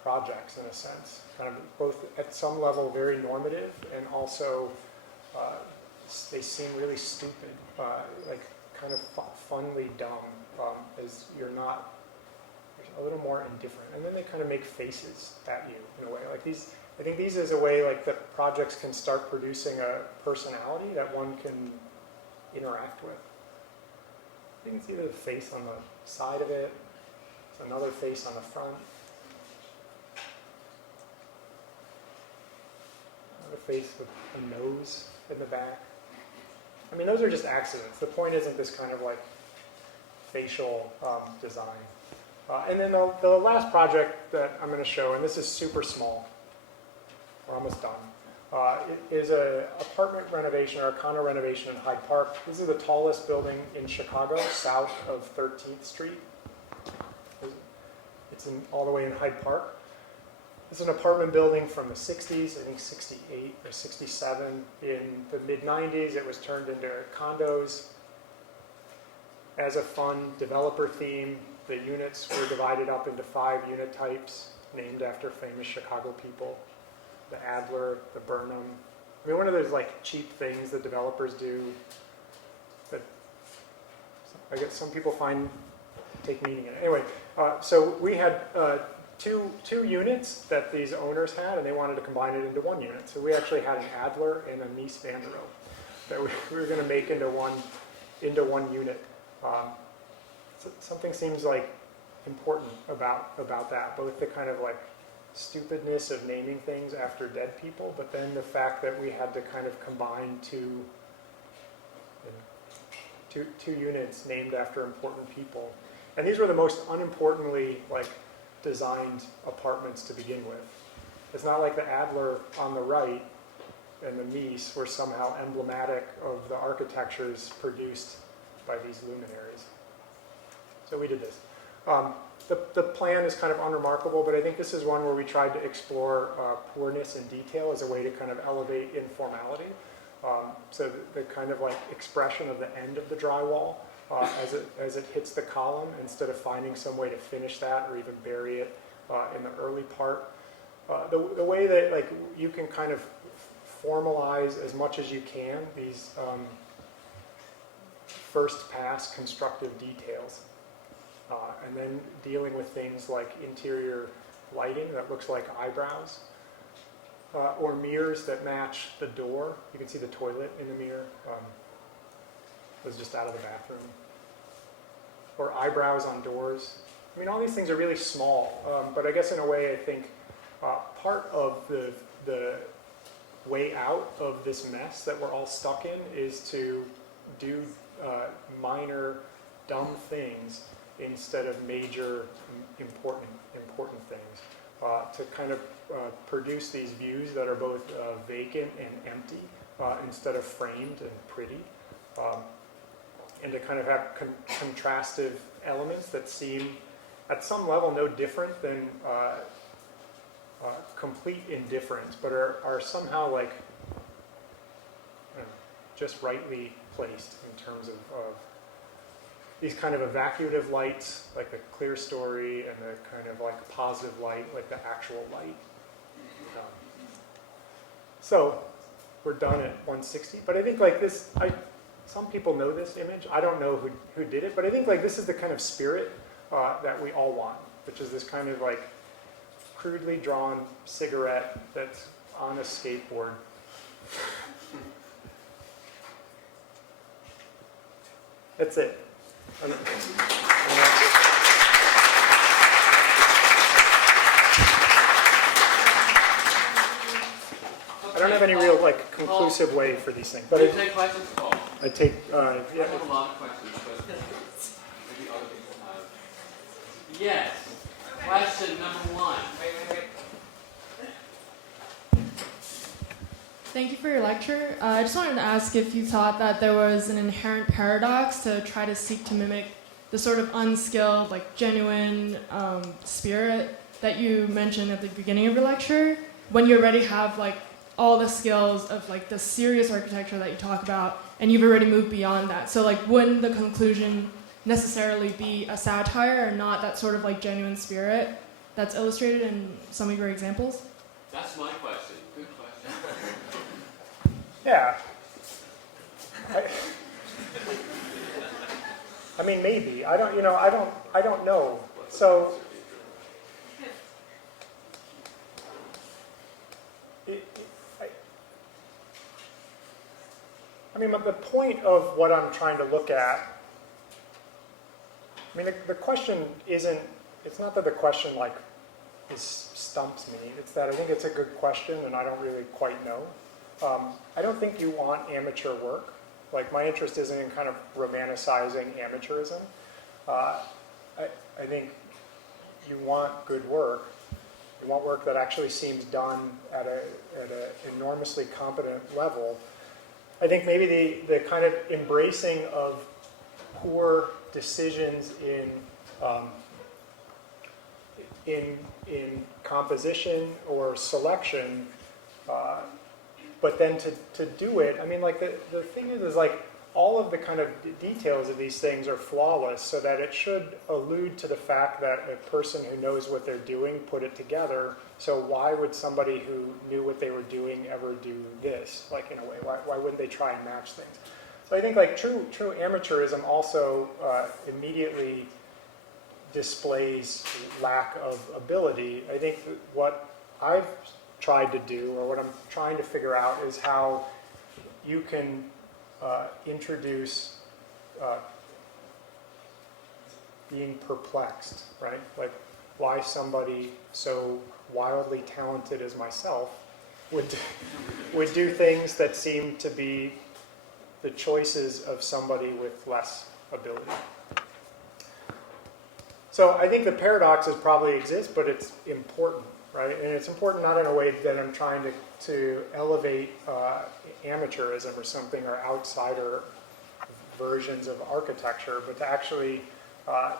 projects in a sense, kind of both at some level very normative and also they seem really stupid, like kind of funly dumb, as you're a little more indifferent. And then they kind of make faces at you in a way. Like I think these is a way like that projects can start producing a personality that one can interact with. You can see the face on the side of it. There's another face on the front. Another face with a nose in the back. I mean, those are just accidents. The point isn't this kind of like facial design. And then the last project that I'm going to show, and this is super small. We're almost done. It is an apartment renovation or a condo renovation in Hyde Park. This is the tallest building in Chicago, south of 13th Street. It's all the way in Hyde Park. It's an apartment building from the 60s, I think 68 or 67. In the mid-90s, it was turned into condos. As a fun developer theme, the units were divided up into 5 unit types named after famous Chicago people. The Adler, the Burnham. I mean, one of those like cheap things that developers do that I guess some people take meaning in it. Anyway, so we had two units that these owners had, and they wanted to combine it into one unit. So we actually had an Adler and a Mies van der Rohe that we were going to make into one unit. So something seems like important about that, both the kind of like stupidness of naming things after dead people, but then the fact that we had to kind of combine two units named after important people. And these were the most unimportantly like designed apartments to begin with. It's not like the Adler on the right and the Mies were somehow emblematic of the architectures produced by these luminaries. So we did this. The plan is kind of unremarkable, but I think this is one where we tried to explore poorness in detail as a way to kind of elevate informality. So the kind of like expression of the end of the drywall as it hits the column, instead of finding some way to finish that or even bury it in the early part. The way that like you can kind of formalize as much as you can these first pass constructive details. And then dealing with things like interior lighting that looks like eyebrows, or mirrors that match the door. You can see the toilet in the mirror. It was just out of the bathroom. Or eyebrows on doors. I mean, all these things are really small, but I guess in a way I think part of the way out of this mess that we're all stuck in is to do minor, dumb things instead of major, important things. To kind of produce these views that are both vacant and empty instead of framed and pretty. And to kind of have contrastive elements that seem at some level no different than complete indifference, but are somehow like just rightly placed in terms of these kind of evacuative lights, like the clear story, and the kind of like positive light, like the actual light. So we're done at 160, but I think like this, some people know this image. I don't know who did it, but I think like this is the kind of spirit that we all want, which is this kind of like crudely drawn cigarette that's on a skateboard. That's it. I don't have any real like conclusive way for these things, but Do you take questions? Oh, I take I have a lot of questions, but maybe other people have. Yes. Question number 1. Wait. Thank you for your lecture. I just wanted to ask if you thought that there was an inherent paradox to try to seek to mimic the sort of unskilled, like genuine spirit that you mentioned at the beginning of your lecture, when you already have like all the skills of like the serious architecture that you talk about, and you've already moved beyond that. So like, wouldn't the conclusion necessarily be a satire and not that sort of like genuine spirit that's illustrated in some of your examples? That's my question. Good question. Yeah. I mean, maybe. I don't know. So, I mean, the point of what I'm trying to look at, I mean, the question isn't, it's not that the question, like, stumps me. It's that I think it's a good question, and I don't really quite know. I don't think you want amateur work. Like, my interest isn't in kind of romanticizing amateurism. I think you want good work. You want work that actually seems done at an enormously competent level. I think maybe the kind of embracing of poor decisions in composition or selection, but then to do it, I mean, like the thing is like all of the kind of details of these things are flawless, so that it should allude to the fact that a person who knows what they're doing put it together. So why would somebody who knew what they were doing ever do this? Like, in a way, why wouldn't they try and match things? So I think like true amateurism also immediately displays lack of ability. I think that what I've tried to do, or what I'm trying to figure out, is how you can introduce being perplexed, right? Like why somebody so wildly talented as myself would do things that seem to be the choices of somebody with less ability. So I think the paradoxes probably exist, but it's important, right? And it's important not in a way that I'm trying to elevate amateurism or something, or outsider versions of architecture, but to actually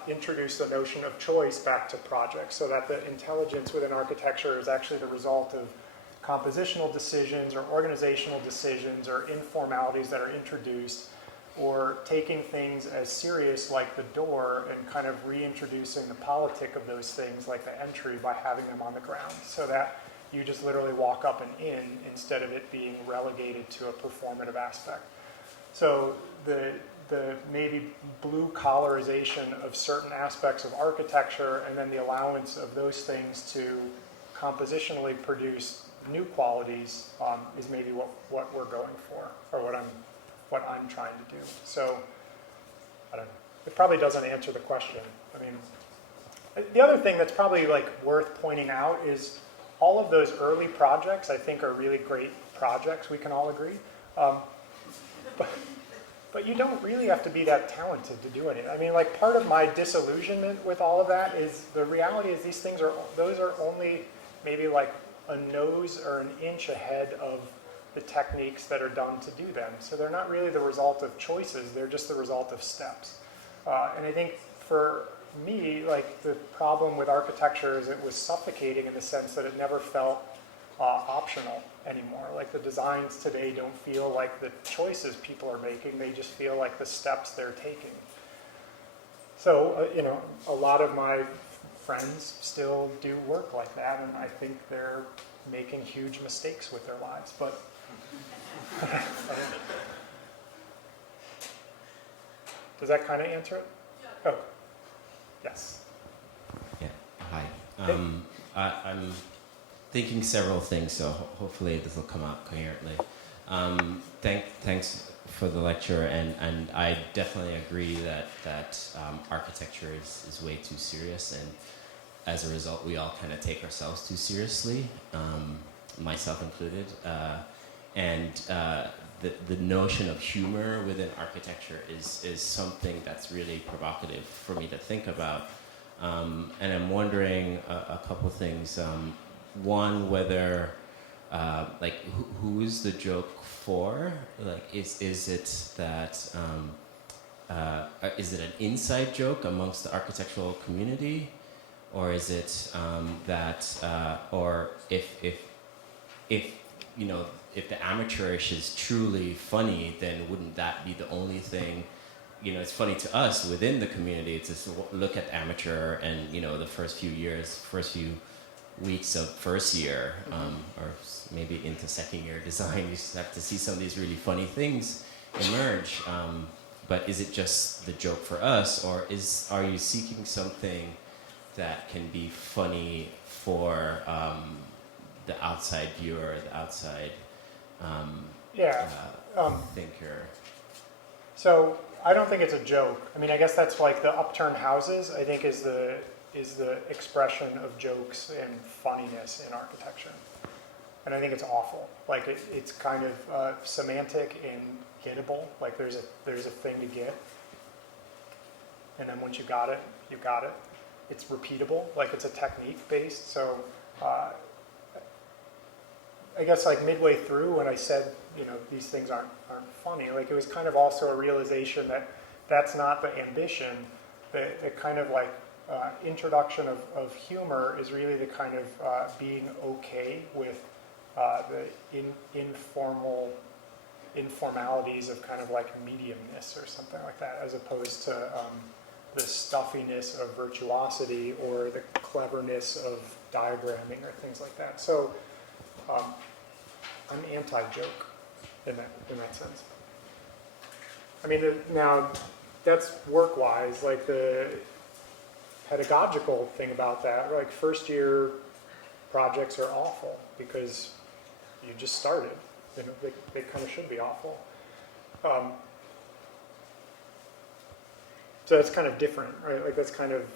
introduce the notion of choice back to projects, so that the intelligence within architecture is actually the result of compositional decisions or organizational decisions or informalities that are introduced, or taking things as serious like the door and kind of reintroducing the politic of those things like the entry by having them on the ground, so that you just literally walk up and in instead of it being relegated to a performative aspect. So the maybe blue collarization of certain aspects of architecture, and then the allowance of those things to compositionally produce new qualities is maybe what we're going for, or what I'm trying to do. So, I don't know. It probably doesn't answer the question. I mean, the other thing that's probably like worth pointing out is all of those early projects I think are really great projects, we can all agree. But you don't really have to be that talented to do anything. I mean, like part of my disillusionment with all of that is the reality is those are only maybe like a nose or an inch ahead of the techniques that are done to do them. So they're not really the result of choices, they're just the result of steps. And I think for me, like the problem with architecture is it was suffocating in the sense that it never felt optional anymore. Like the designs today don't feel like the choices people are making, they just feel like the steps they're taking. So, you know, a lot of my friends still do work like that, and I think they're making huge mistakes with their lives, but does that kind of answer it? Oh, yes. Yeah, hi. I'm thinking several things, so hopefully this will come out coherently. Thanks for the lecture, and I definitely agree that architecture is way too serious, and as a result, we all kind of take ourselves too seriously, myself included. The notion of humor within architecture is something that's really provocative for me to think about. And I'm wondering a couple things. One, whether like who is the joke for? Like, is it that is it an inside joke amongst the architectural community, or is it that or if you know, if the amateurish is truly funny, then wouldn't that be the only thing? You know, it's funny to us within the community to just look at amateur and, you know, the first few weeks of first year, or maybe into second year design, you just have to see some of these really funny things emerge. But is it just the joke for us, or are you seeking something that can be funny for the outside viewer, the outside thinker? So I don't think it's a joke. I mean, I guess that's like the upturned houses, I think is the expression of jokes and funniness in architecture. And I think it's awful. Like it's kind of semantic and gettable. Like there's a thing to get. And then once you got it, you got it. it's repeatable, like it's a technique based. So I guess like midway through when I said, these things aren't funny, like it was kind of also a realization that that's not the ambition. The kind of like introduction of humor is really the kind of being okay with the informalities of kind of like mediumness or something like that, as opposed to the stuffiness of virtuosity or the cleverness of diagramming or things like that. So I'm anti-joke in that sense. I mean, now that's work-wise, like the pedagogical thing about that, like first year projects are awful because you just started. They kind of should be awful. So that's kind of different, right? Like that's kind of,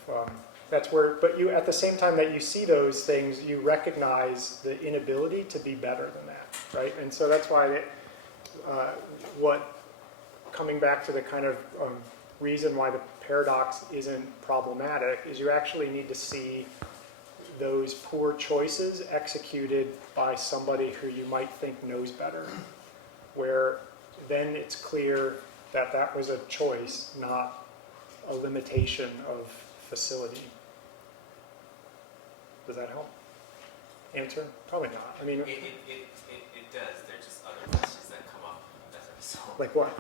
that's where, but you, at the same time that you see those things, you recognize the inability to be better than that, right? And so that's why coming back to the kind of reason why the paradox isn't problematic is you actually need to see those poor choices executed by somebody who you might think knows better, where then it's clear that that was a choice, not a limitation of facility. Does that help? Answer? Probably not. I mean, it does. There are just other questions that come up as a result. like what?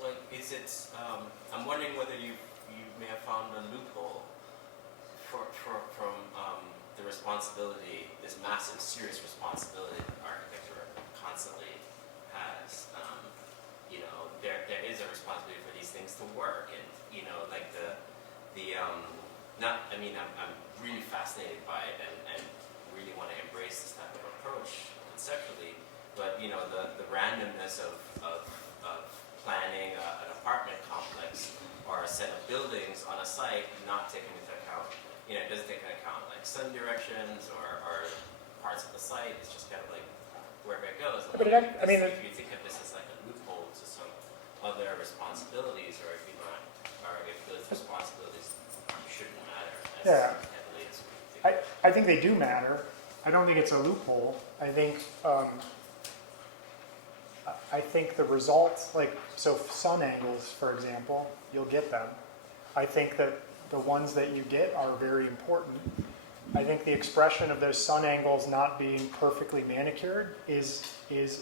Like, is it? I'm wondering whether you may have found a loophole from the responsibility, this massive, serious responsibility that architecture constantly has. There is a responsibility for these things to work, and like I'm really fascinated by it and really want to embrace this type of approach conceptually. But the randomness of planning an apartment complex or a set of buildings on a site, not taking into account, it doesn't take into account like sun directions or parts of the site. It's just kind of like wherever it goes. But if you think of this as like a loophole to some other responsibilities, or if those responsibilities shouldn't matter as heavily as we think. I think they do matter. I don't think it's a loophole. I think the results, like, so sun angles, for example, you'll get them. I think that the ones that you get are very important. I think the expression of those sun angles not being perfectly manicured is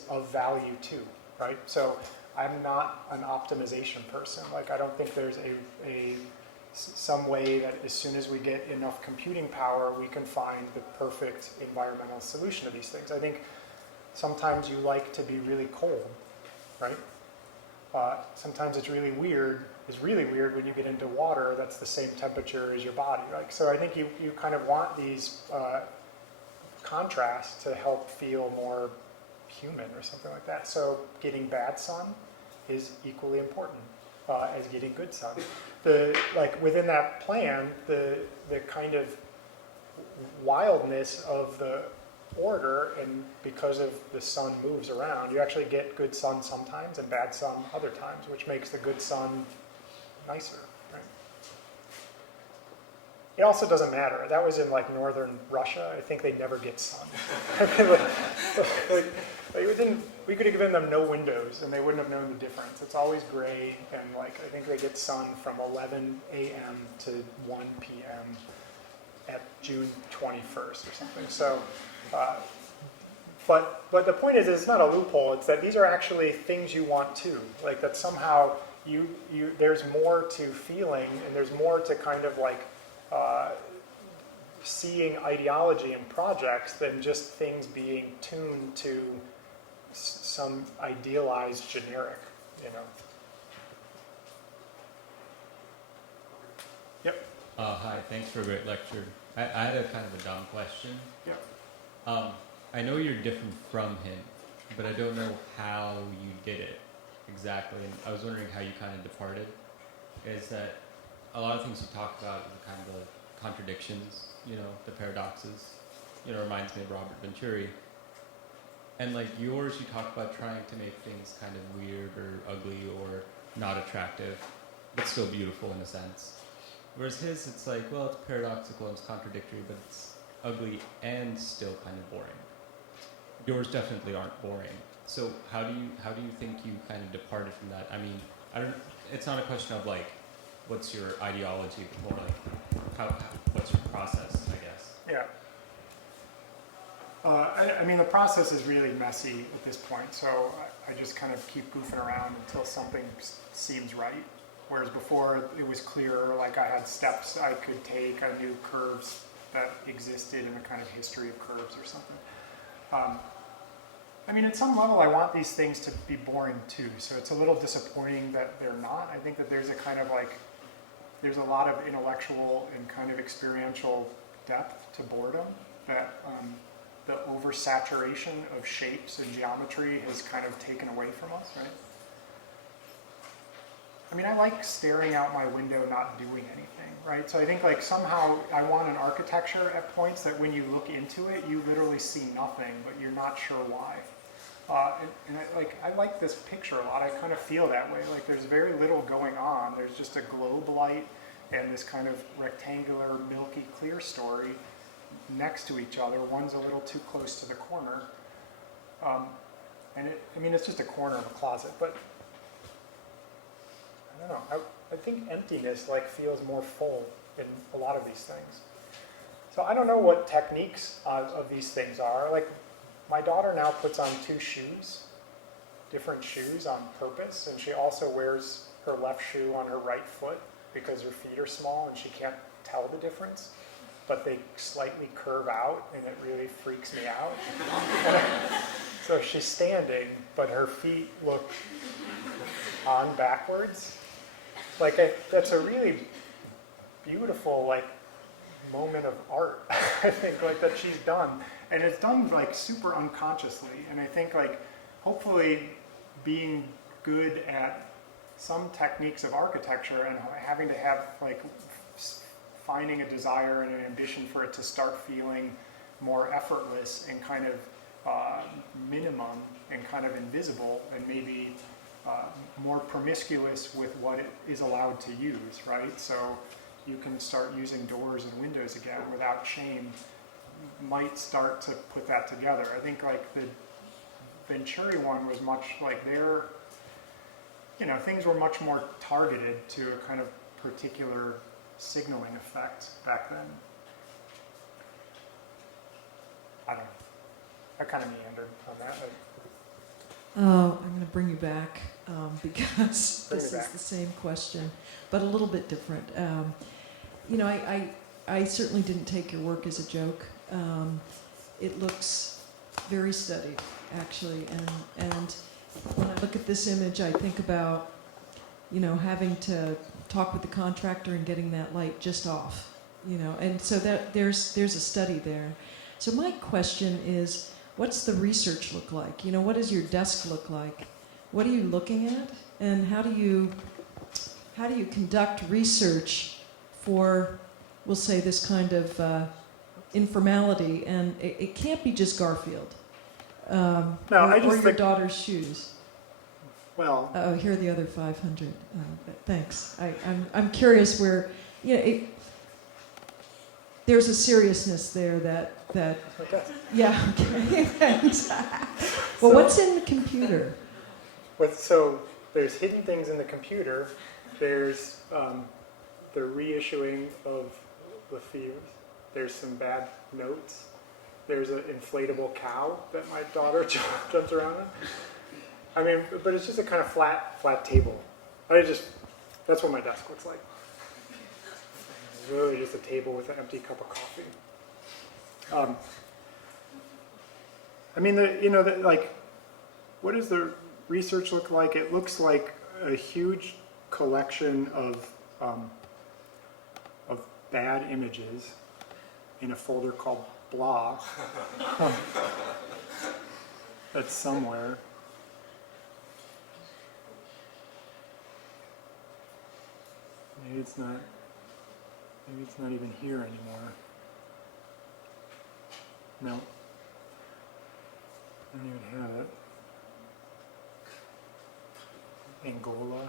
of value too, right? So I'm not an optimization person. Like, I don't think there's some way that as soon as we get enough computing power, we can find the perfect environmental solution to these things. I think sometimes you like to be really cold, right? Sometimes it's really weird. It's really weird when you get into water that's the same temperature as your body. Like, so I think you kind of want these contrasts to help feel more human or something like that. So getting bad sun is equally important as getting good sun. Within that plan, the kind of wildness of the order, and because of the sun moves around, you actually get good sun sometimes and bad sun other times, which makes the good sun nicer, right? It also doesn't matter. That was in like northern Russia. I think they never get sun. We could have given them no windows and they wouldn't have known the difference. It's always gray, and like I think they get sun from 11 a.m. to 1 p.m. at June 21st or something. So, but the point is, it's not a loophole. It's that these are actually things you want too. Like that somehow there's more to feeling, and there's more to kind of like seeing ideology in projects than just things being tuned to some idealized generic, Yep. Hi, thanks for a great lecture. I had a kind of a dumb question. Yep. I know you're different from him, but I don't know how you did it exactly. And I was wondering how you kind of departed. Is that a lot of things you talk about are kind of the contradictions, the paradoxes. Reminds me of Robert Venturi. And like yours, you talk about trying to make things kind of weird or ugly or not attractive, but still beautiful in a sense. Whereas his, it's like, well, it's paradoxical and it's contradictory, but it's ugly and still kind of boring. Yours definitely aren't boring. So how do you think you kind of departed from that? I mean, it's not a question of like, what's your ideology, but more like, what's your process, I guess. Yeah. I mean, the process is really messy at this point, so I just kind of keep goofing around until something seems right. Whereas before, it was clearer, like I had steps I could take, I knew curves that existed in a kind of history of curves or something. I mean, at some level, I want these things to be boring too, so it's a little disappointing that they're not. I think that there's a kind of like, there's a lot of intellectual and kind of experiential depth to boredom that the oversaturation of shapes and geometry has kind of taken away from us, right? I mean, I like staring out my window not doing anything, right? So I think like somehow I want an architecture at points that when you look into it, you literally see nothing, but you're not sure why. I like this picture a lot. I kind of feel that way. Like there's very little going on. There's just a globe light and this kind of rectangular, milky, clear story next to each other. One's a little too close to the corner. I mean, it's just a corner of a closet, but I don't know. I think emptiness like feels more full in a lot of these things. So I don't know what techniques of these things are. Like my daughter now puts on 2 shoes, different shoes on purpose, and she also wears her left shoe on her right foot because her feet are small and she can't tell the difference, but they slightly curve out and it really freaks me out. So she's standing, but her feet look on backwards. Like that's a really beautiful like moment of art, I think, like that she's done, and it's done like super unconsciously. And I think like hopefully being good at some techniques of architecture and having to have like finding a desire and an ambition for it to start feeling more effortless and kind of minimum and kind of invisible and maybe more promiscuous with what it is allowed to use, right? So you can start using doors and windows again without shame, might start to put that together. I think like the Venturi one was much like their, things were much more targeted to a kind of particular signaling effect back then. I don't know. I kind of meandered on that. I'm going to bring you back because this is the same question, but a little bit different. I certainly didn't take your work as a joke. It looks very studied, actually, and when I look at this image, I think about, having to talk with the contractor and getting that light just off, and so that there's a study there. So my question is, what's the research look like? What does your desk look like? What are you looking at? And how do you conduct research for, we'll say, this kind of informality? And it can't be just Garfield or your daughter's shoes. Well, Oh, here are the other 500. Thanks. I'm curious where, there's a seriousness there that okay. yeah, okay. Thanks. Well, what's in the computer? So there's hidden things in the computer. There's the reissuing of the Thieves. There's some bad notes. There's an inflatable cow that my daughter jumps around on. I mean, but it's just a kind of flat table. That's what my desk looks like. It's really just a table with an empty cup of coffee. What does the research look like? It looks like a huge collection of bad images in a folder called blah. That's somewhere. Maybe it's not even here anymore. No. I don't even have it. Angola,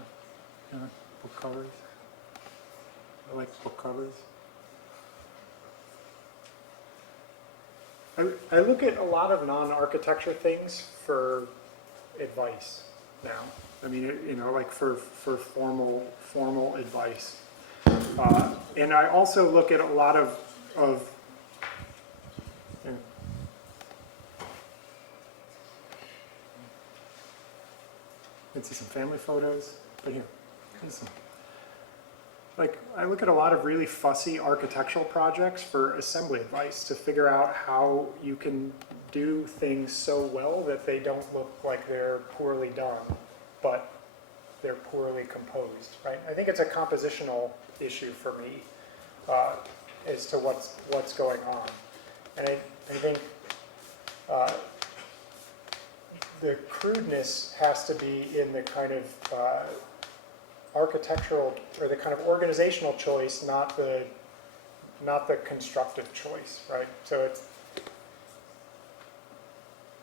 book covers. I like book covers. I look at a lot of non-architecture things for advice now. I mean, you know, like for formal advice. And I also look at a lot of yeah. Let's see some family photos. Right here. Like, I look at a lot of really fussy architectural projects for assembly advice to figure out how you can do things so well that they don't look like they're poorly done, but they're poorly composed, right? I think it's a compositional issue for me as to what's going on. And I think the crudeness has to be in the kind of architectural or the kind of organizational choice, not the constructive choice, right? So it's,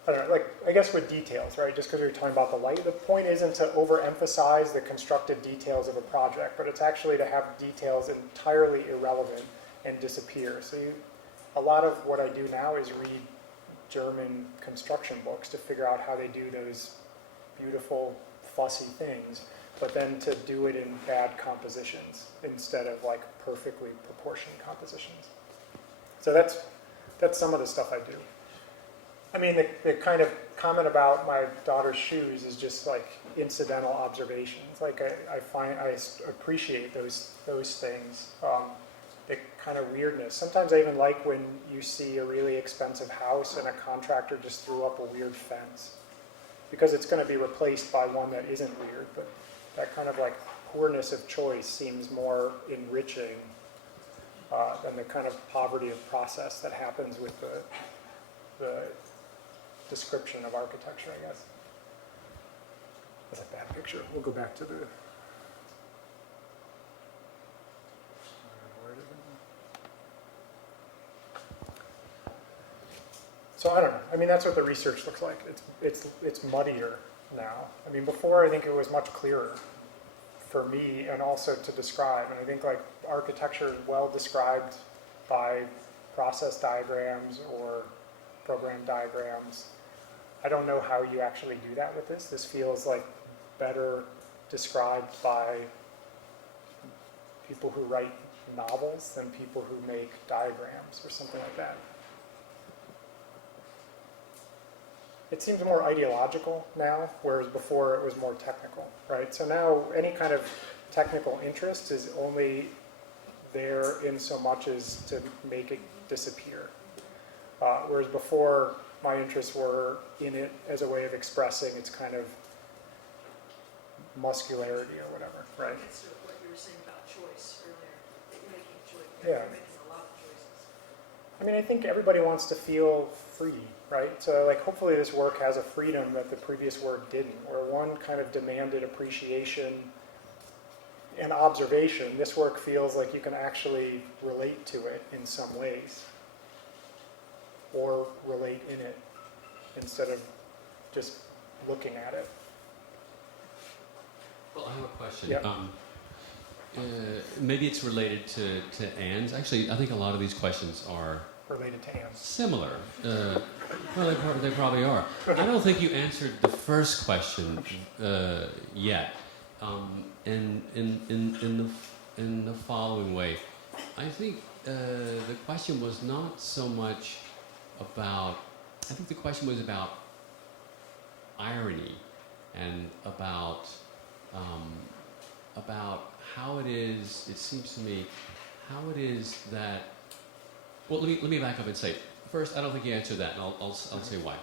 I don't know, like, I guess with details, right? Just because we were talking about the light, the point isn't to overemphasize the constructive details of a project, but it's actually to have details entirely irrelevant and disappear. So a lot of what I do now is read German construction books to figure out how they do those beautiful, fussy things, but then to do it in bad compositions instead of like perfectly proportioned compositions. So that's some of the stuff I do. I mean, the kind of comment about my daughter's shoes is just like incidental observations. Like I appreciate those things. The kind of weirdness. Sometimes I even like when you see a really expensive house and a contractor just threw up a weird fence, because it's going to be replaced by one that isn't weird. But that kind of like poorness of choice seems more enriching than the kind of poverty of process that happens with the description of architecture, I guess. That's a bad picture. We'll go back to the... So I don't know. I mean, that's what the research looks like. It's muddier now. I mean, before I think it was much clearer for me and also to describe. And I think like architecture is well described by process diagrams or program diagrams. I don't know how you actually do that with this. This feels like better described by people who write novels than people who make diagrams or something like that. It seems more ideological now, whereas before it was more technical, right? So now any kind of technical interest is only there in so much as to make it disappear. Whereas before, my interests were in it as a way of expressing its kind of muscularity or whatever, right? That's sort of what you were saying about choice earlier, that you're making choice. Yeah. You're making a lot of choices. I mean, I think everybody wants to feel free, right? So like hopefully this work has a freedom that the previous work didn't, where one kind of demanded appreciation and observation. This work feels like you can actually relate to it in some ways, or relate in it instead of just looking at it. Well, I have a question. Yeah. Maybe it's related to Anne's. Actually, I think a lot of these questions are Related to Anne's. similar. Well, they probably are. I don't think you answered the first question yet. In the following way, I think the question was not so much about. I think the question was about irony and about how it is. It seems to me how it is that. Well, let me back up and say first. I don't think you answered that, and I'll say why.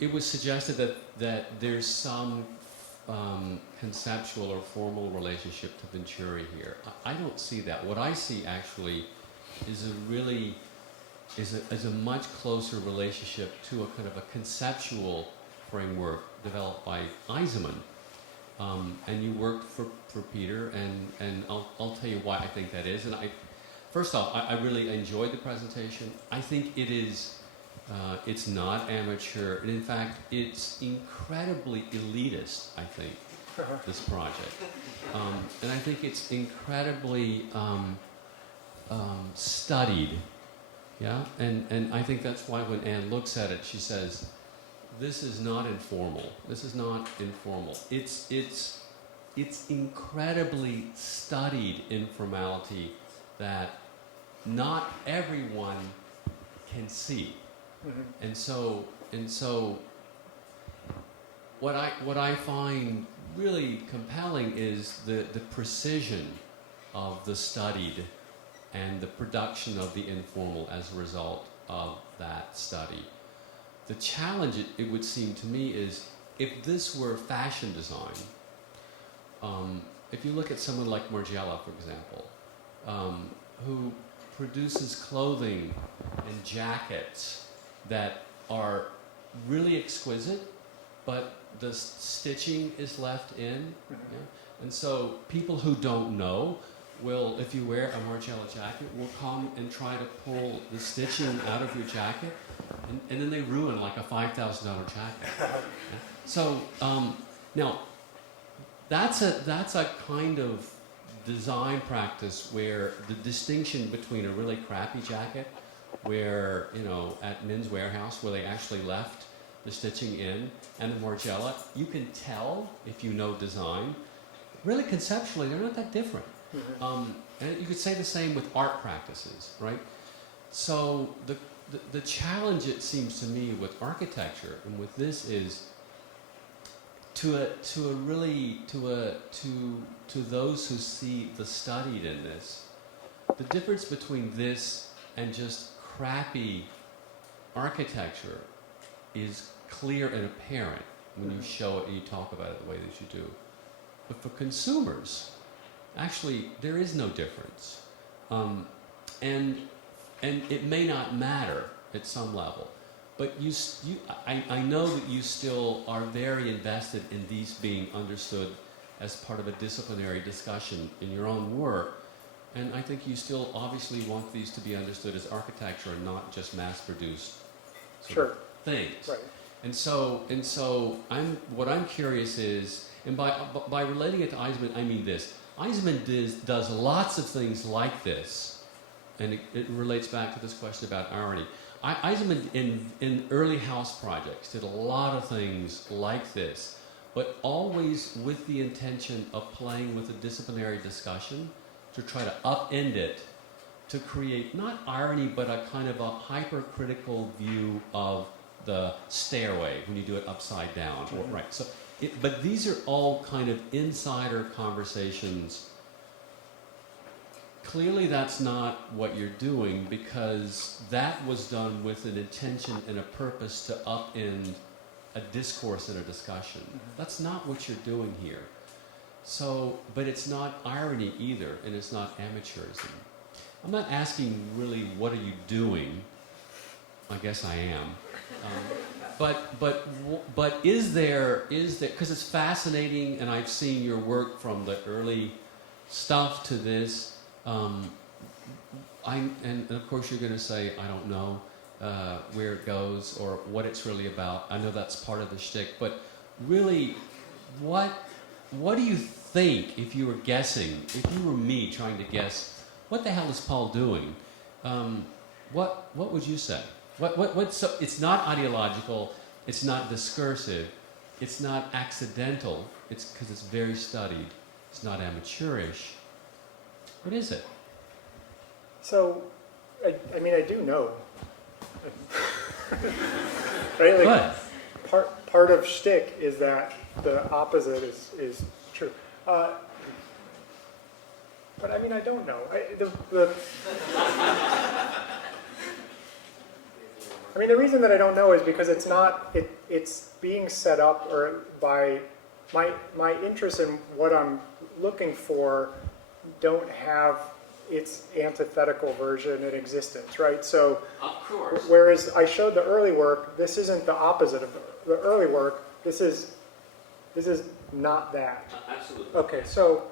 It was suggested that there's some conceptual or formal relationship to Venturi here. I don't see that. What I see actually is a much closer relationship to a kind of a conceptual framework developed by Eisenman. And you worked for Peter, and I'll tell you why I think that is. And first off, I really enjoyed the presentation. I think it is, it's not amateur, and in fact, it's incredibly elitist, I think, this project. And I think it's incredibly studied. Yeah, and I think that's why when Anne looks at it, she says, "This is not informal. This is not informal. It's incredibly studied informality that not everyone can see." And so what I find really compelling is the precision of the studied and the production of the informal as a result of that study. The challenge, it would seem to me, is if this were fashion design, if you look at someone like Margiela, for example, who produces clothing and jackets that are really exquisite, but the stitching is left in. Yeah? And so people who don't know will, if you wear a Margiela jacket, will come and try to pull the stitching out of your jacket, and then they ruin like a $5,000 jacket. Yeah? So now, that's a kind of design practice where the distinction between a really crappy jacket, where, you know, at Men's Warehouse, where they actually left the stitching in, and the Margiela, you can tell if you know design. Really, conceptually, they're not that different. And you could say the same with art practices, right? So the challenge, it seems to me, with architecture and with this is to those who see the studied in this, the difference between this and just crappy architecture is clear and apparent when you show it and you talk about it the way that you do. But for consumers, actually, there is no difference. And it may not matter at some level. But I know that you still are very invested in these being understood as part of a disciplinary discussion in your own work. And I think you still obviously want these to be understood as architecture and not just mass-produced sort of things. Right. And so what I'm curious is, and by relating it to Eisenman, I mean this. Eisenman does lots of things like this, and it relates back to this question about irony. Eisenman in early house projects did a lot of things like this, but always with the intention of playing with a disciplinary discussion to try to upend it, to create not irony, but a kind of a hypercritical view of the stairway when you do it upside down. Or, right. So, but these are all kind of insider conversations. Clearly that's not what you're doing, because that was done with an intention and a purpose to upend a discourse and a discussion. That's not what you're doing here. So, but it's not irony either, and it's not amateurism. I'm not asking really what are you doing. I guess I am. But is there, because it's fascinating, and I've seen your work from the early stuff to this. And of course you're going to say, I don't know where it goes or what it's really about. I know that's part of the shtick, but really, what do you think, if you were guessing, if you were me trying to guess, what the hell is Paul doing? What would you say? So it's not ideological, it's not discursive, it's not accidental, it's because it's very studied, it's not amateurish. What is it? So, I mean, I do know. Right? Like, part of shtick is that the opposite is true. But I mean, I don't know. I mean, the reason that I don't know is because it's not. It's being set up or by my interest in what I'm looking for don't have its antithetical version in existence, right? So, of course. Whereas I showed the early work, this isn't the opposite of the early work. This is not that. Absolutely. Okay, so.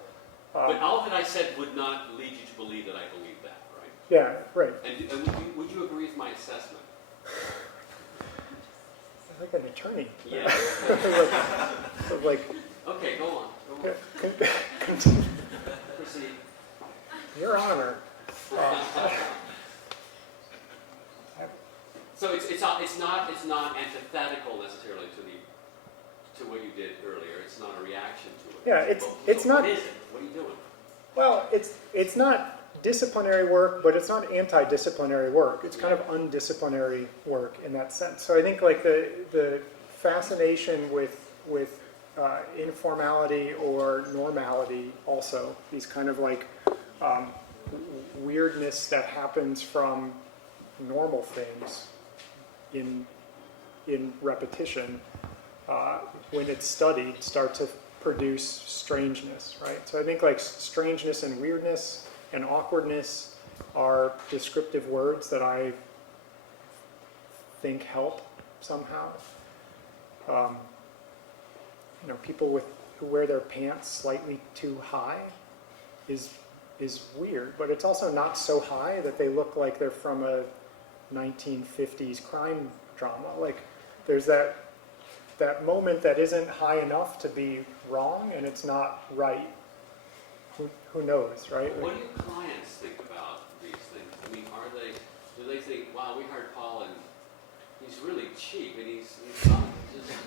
But all that I said would not lead you to believe that I believe that, right? Yeah, right. And would you agree with my assessment? I'm like an attorney. Yeah. like, Okay, go on. Proceed. Your Honor. So it's not antithetical necessarily to what you did earlier. It's not a reaction to it. Yeah, it's not. What is it? What are you doing? Well, it's not disciplinary work, but it's not anti-disciplinary work. It's kind of undisciplinary work in that sense. So I think like the fascination with informality or normality, also these kind of like weirdness that happens from normal things in repetition, when it's studied, start to produce strangeness, right? So I think like strangeness and weirdness and awkwardness are descriptive words that I think help somehow. People who wear their pants slightly too high is weird, but it's also not so high that they look like they're from a 1950s crime drama. Like there's that moment that isn't high enough to be wrong, and it's not right. Who knows, right? What do your clients think about these things? I mean, do they think, wow, we hired Paul and he's really cheap and he's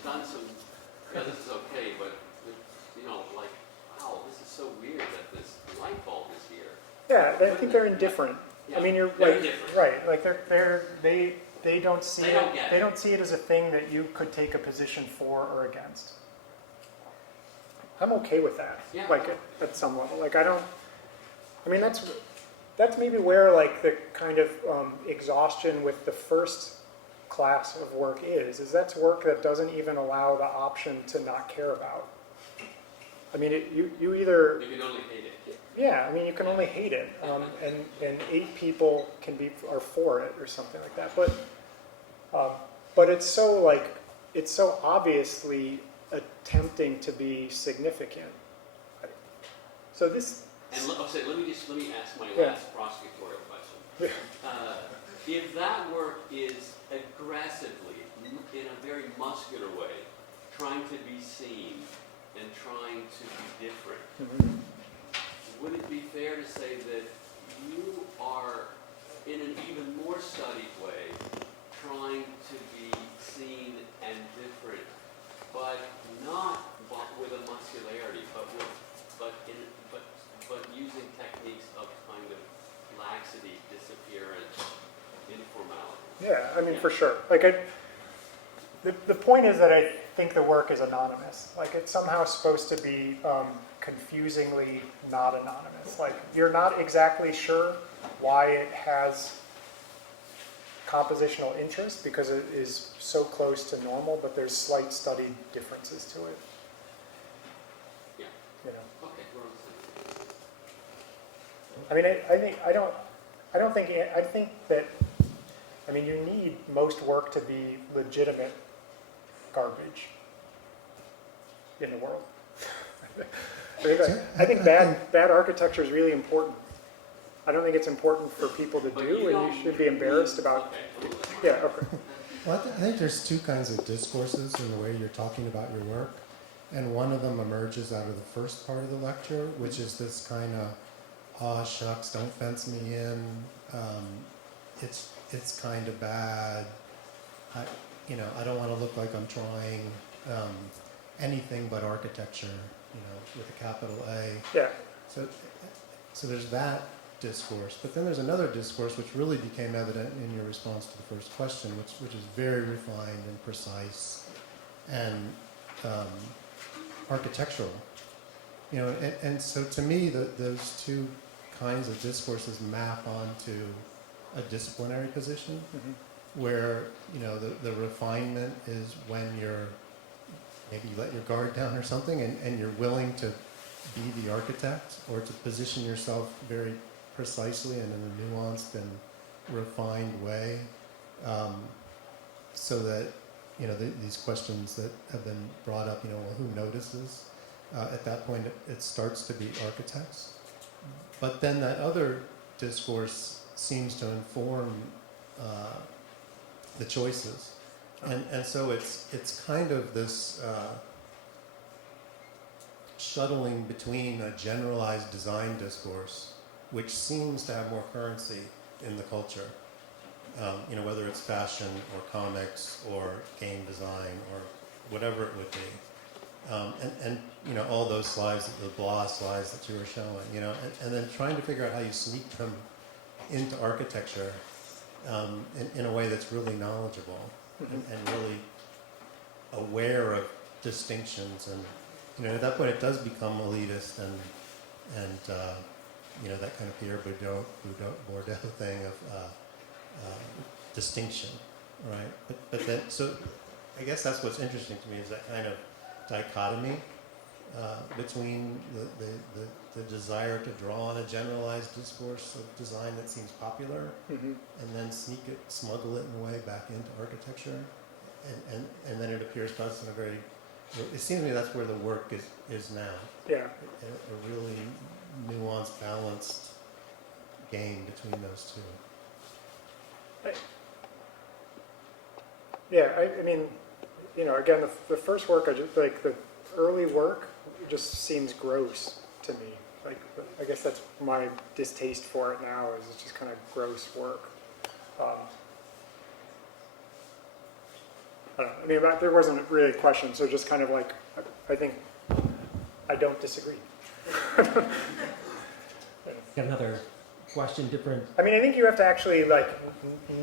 done some, this is okay, but like, wow, this is so weird that this light bulb is here. Yeah, I think they're indifferent. Yeah, I mean, you're they're like, indifferent. right, like they don't see They it. don't get They it. don't see it as a thing that you could take a position for or against. I'm okay with that. Yeah. Like at some level, like that's maybe where like the kind of exhaustion with the first class of work is that's work that doesn't even allow the option to not care about. I mean, you either. You can only hate it. Yeah, I mean, you can only hate it, and 8 people are for it or something like that. But it's so obviously attempting to be significant. So this. And let me ask my Yeah. last prosecutorial question. If that work is aggressively, in a very muscular way, trying to be seen and trying to be different, Mhm. would it be fair to say that you are, in an even more studied way, trying to be seen and different, but not with a muscularity, but using techniques of kind of laxity, disappearance, informality? Yeah, I mean, for sure. Like, the point is that I think the work is anonymous. Like, it's somehow supposed to be confusingly not anonymous. Like, you're not exactly sure why it has compositional interest because it is so close to normal, but there's slight studied differences to it. Yeah. Okay, we're on the same. I mean, I think that, I mean, you need most work to be legitimate garbage in the world. I think bad architecture is really important. I don't think it's important for people to do, and you should be embarrassed about. Okay. Yeah, okay. Well, I think there's 2 kinds of discourses in the way you're talking about your work, and one of them emerges out of the first part of the lecture, which is this kind of, aw shucks, don't fence me in, it's kind of bad, I don't want to look like I'm trying anything but architecture, with a capital A. Yeah. So there's that discourse, but then there's another discourse which really became evident in your response to the first question, which is very refined and precise and architectural. And so to me, those 2 kinds of discourses map onto a disciplinary position, Mm-hmm. where the refinement is when maybe you let your guard down or something, and you're willing to be the architect or to position yourself very precisely and in a nuanced and refined way, so that these questions that have been brought up, well, who notices? At that point, it starts to be architects. But then that other discourse seems to inform the choices, and so it's kind of this shuttling between a generalized design discourse, which seems to have more currency in the culture, whether it's fashion or comics or game design or whatever it would be. And all those slides, the blah slides that you were showing, and then trying to figure out how you sneak them into architecture in a way that's really knowledgeable and really aware of distinctions. And at that point it does become elitist and that kind of Pierre Bourdieu thing of distinction, right? But then, so I guess that's what's interesting to me is that kind of dichotomy between the desire to draw on a generalized discourse of design that seems popular, and then smuggle it in a way back into architecture, and then it appears to us in a very. It seems to me that's where the work is now. Yeah. A really nuanced, balanced game between those two. I mean, again, the first work, like the early work just seems gross to me. Like, I guess that's my distaste for it now, is it's just kind of gross work. I don't know. I mean, there wasn't really a question, so just kind of like, I think I don't disagree. Got another question, different. I mean, I think you have to actually like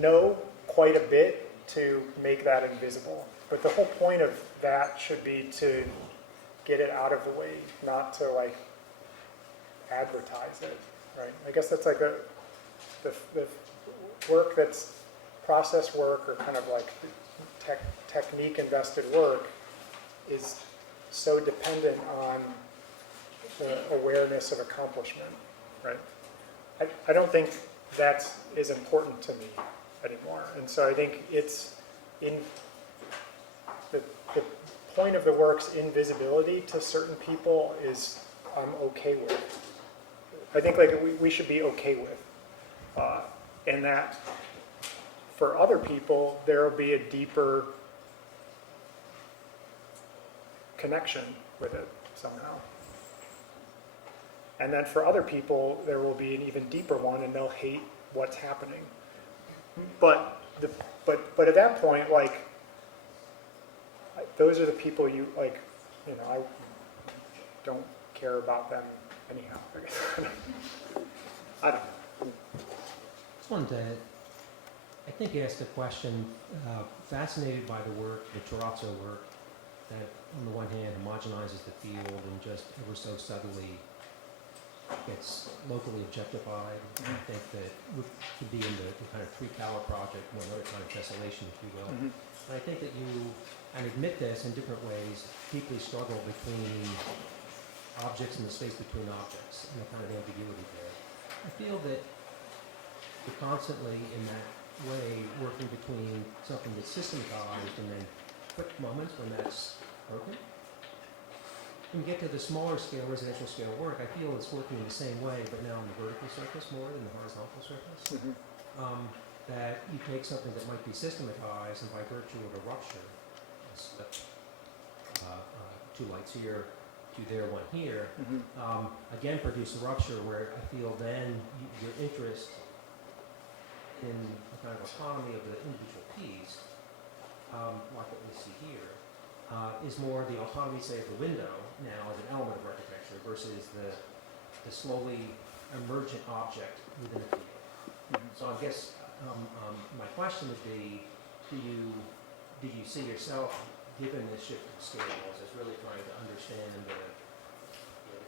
know quite a bit to make that invisible. But the whole point of that should be to get it out of the way, not to like advertise it, right? I guess that's like the work that's process work or kind of like technique invested work is so dependent on the awareness of accomplishment, right? I don't think that is important to me anymore. And so I think it's in the point of the work's invisibility to certain people is I'm okay with. I think like we should be okay with. And that for other people, there will be a deeper connection with it somehow. And then for other people, there will be an even deeper one, and they'll hate what's happening. But at that point, like, those are the people you like. I don't care about them anyhow. I guess. I don't know. Just wanted to, I think, ask the question, fascinated by the work, the Terrazzo work, that on the one hand homogenizes the field and just ever so subtly gets locally objectified. I think that would be in the kind of three-tower project, one other kind of tessellation, if you will. And I think that you, and admit this in different ways, deeply struggle between objects and the space between objects and the kind of ambiguity there. I feel that you're constantly in that way working between something that's systematized and then quick moments when that's broken. When you get to the smaller scale, residential scale work, I feel it's working in the same way, but now on the vertical surface more than the horizontal surface. That you take something that might be systematized and by virtue of a rupture, two lights here, two there, one here, again produce a rupture where I feel then your interest in the kind of autonomy of the individual piece, like what we see here, is more the autonomy, say, of the window now as an element of architecture versus the slowly emergent object within the field. So I guess my question would be, do you see yourself, given this shift in scales, as really trying to understand the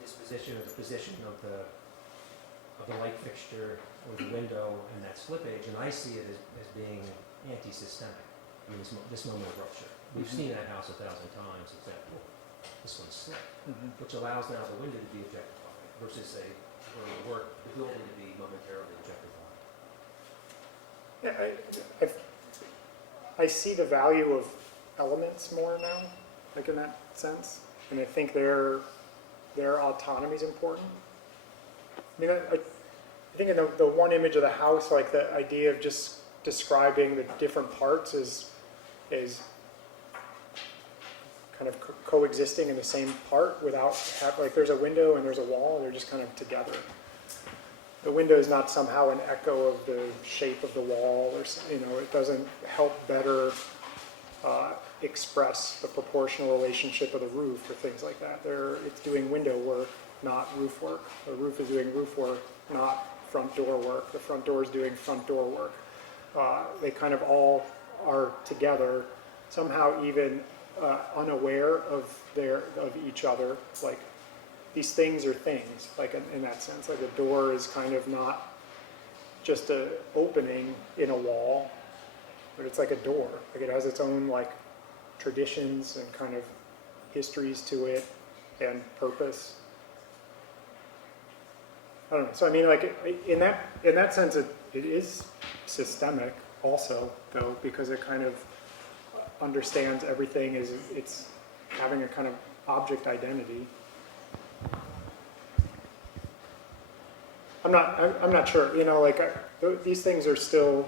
disposition or the position of the light fixture or the window and that slippage, and I see it as being anti-systemic in this moment of rupture. We've seen that house 1,000 times, except this one's slipped, which allows now the window to be objectified versus, say, the work, the building to be momentarily objectified. Yeah, I see the value of elements more now, like in that sense, and I think their autonomy is important. I mean, I think in the one image of the house, like the idea of just describing the different parts is kind of coexisting in the same part without, like there's a window and there's a wall, they're just kind of together. The window is not somehow an echo of the shape of the wall, or it doesn't help better express the proportional relationship of the roof or things like that. It's doing window work, not roof work. The roof is doing roof work, not front door work. The front door is doing front door work. They kind of all are together, somehow even unaware of each other. Like these things are things, like in that sense. Like a door is kind of not just an opening in a wall, but it's like a door. Like it has its own like traditions and kind of histories to it and purpose. I don't know. So I mean, like in that sense, it is systemic also, though, because it kind of understands everything as it's having a kind of object identity. I'm not sure. These things are still.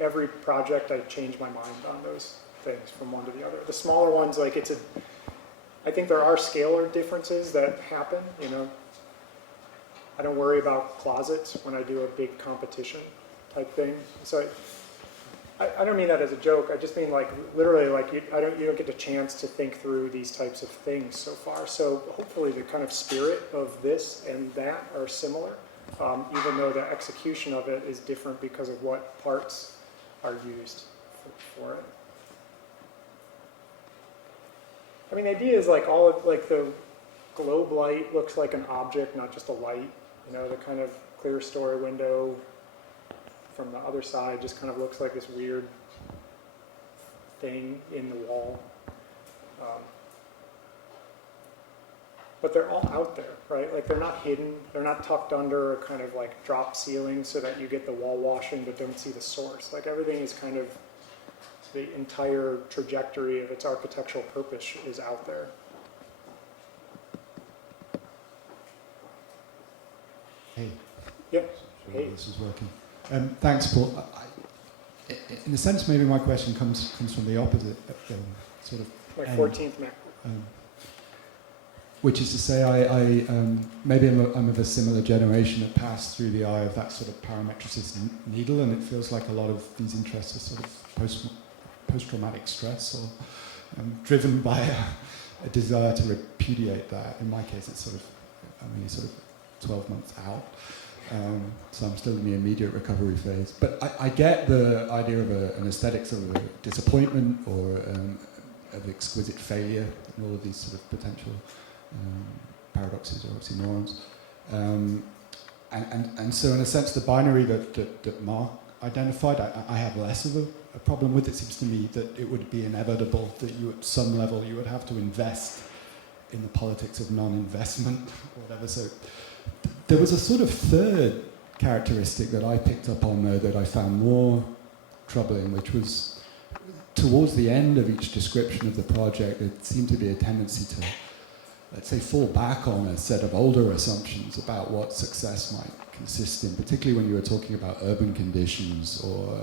Every project, I change my mind on those things from one to the other. The smaller ones, like I think there are scalar differences that happen. I don't worry about closets when I do a big competition type thing. So I don't mean that as a joke. I just mean like literally like you don't get the chance to think through these types of things so far. So hopefully the kind of spirit of this and that are similar, even though the execution of it is different because of what parts are used for it. I mean, the idea is like the globe light looks like an object, not just a light. The kind of clear story window from the other side just kind of looks like this weird thing in the wall. But they're all out there, right? Like they're not hidden, they're not tucked under a kind of like drop ceiling so that you get the wall washing but don't see the source. Like everything is kind of, the entire trajectory of its architectural purpose is out there. Hey. Yep. Sure, this is working. Thanks, Paul. In a sense, maybe my question comes from the opposite, sort of. Like end. 14th Mac. Which is to say, I'm of a similar generation that passed through the eye of that sort of parametricist needle, and it feels like a lot of these interests are sort of post-traumatic stress, or driven by a desire to repudiate that. In my case, it's sort of 12 months out, so I'm still in the immediate recovery phase. But I get the idea of an aesthetic sort of a disappointment or of exquisite failure, and all of these sort of potential paradoxes or oxymorons. And so in a sense the binary that Mark identified, I have less of a problem with. It seems to me that it would be inevitable that you at some level you would have to invest in the politics of non-investment or whatever. So there was a sort of third characteristic that I picked up on though that I found more troubling, which was towards the end of each description of the project there seemed to be a tendency to, let's say, fall back on a set of older assumptions about what success might consist in, particularly when you were talking about urban conditions, or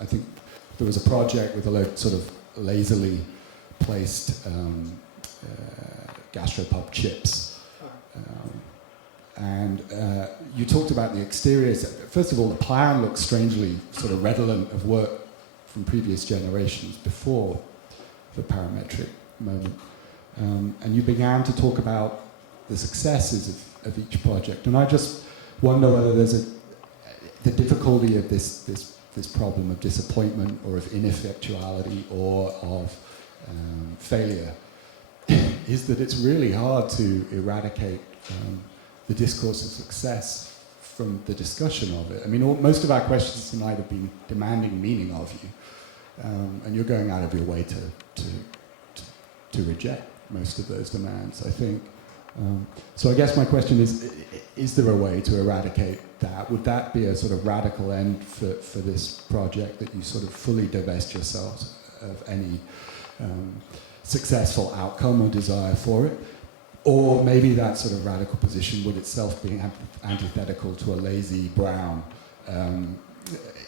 I think there was a project with a load sort of lazily placed gastropub chips. And you talked about the exteriors. First of all, the plan looks strangely sort of redolent of work from previous generations before the parametric moment. And you began to talk about the successes of each project. And I just wonder whether there's the difficulty of this problem of disappointment or of ineffectuality or of failure is that it's really hard to eradicate the discourse of success from the discussion of it. I mean, most of our questions tonight have been demanding meaning of you, and you're going out of your way to reject most of those demands, I think. So I guess my question is there a way to eradicate that? Would that be a sort of radical end for this project, that you sort of fully divest yourselves of any successful outcome or desire for it? Or maybe that sort of radical position would itself be antithetical to a lazy, brown,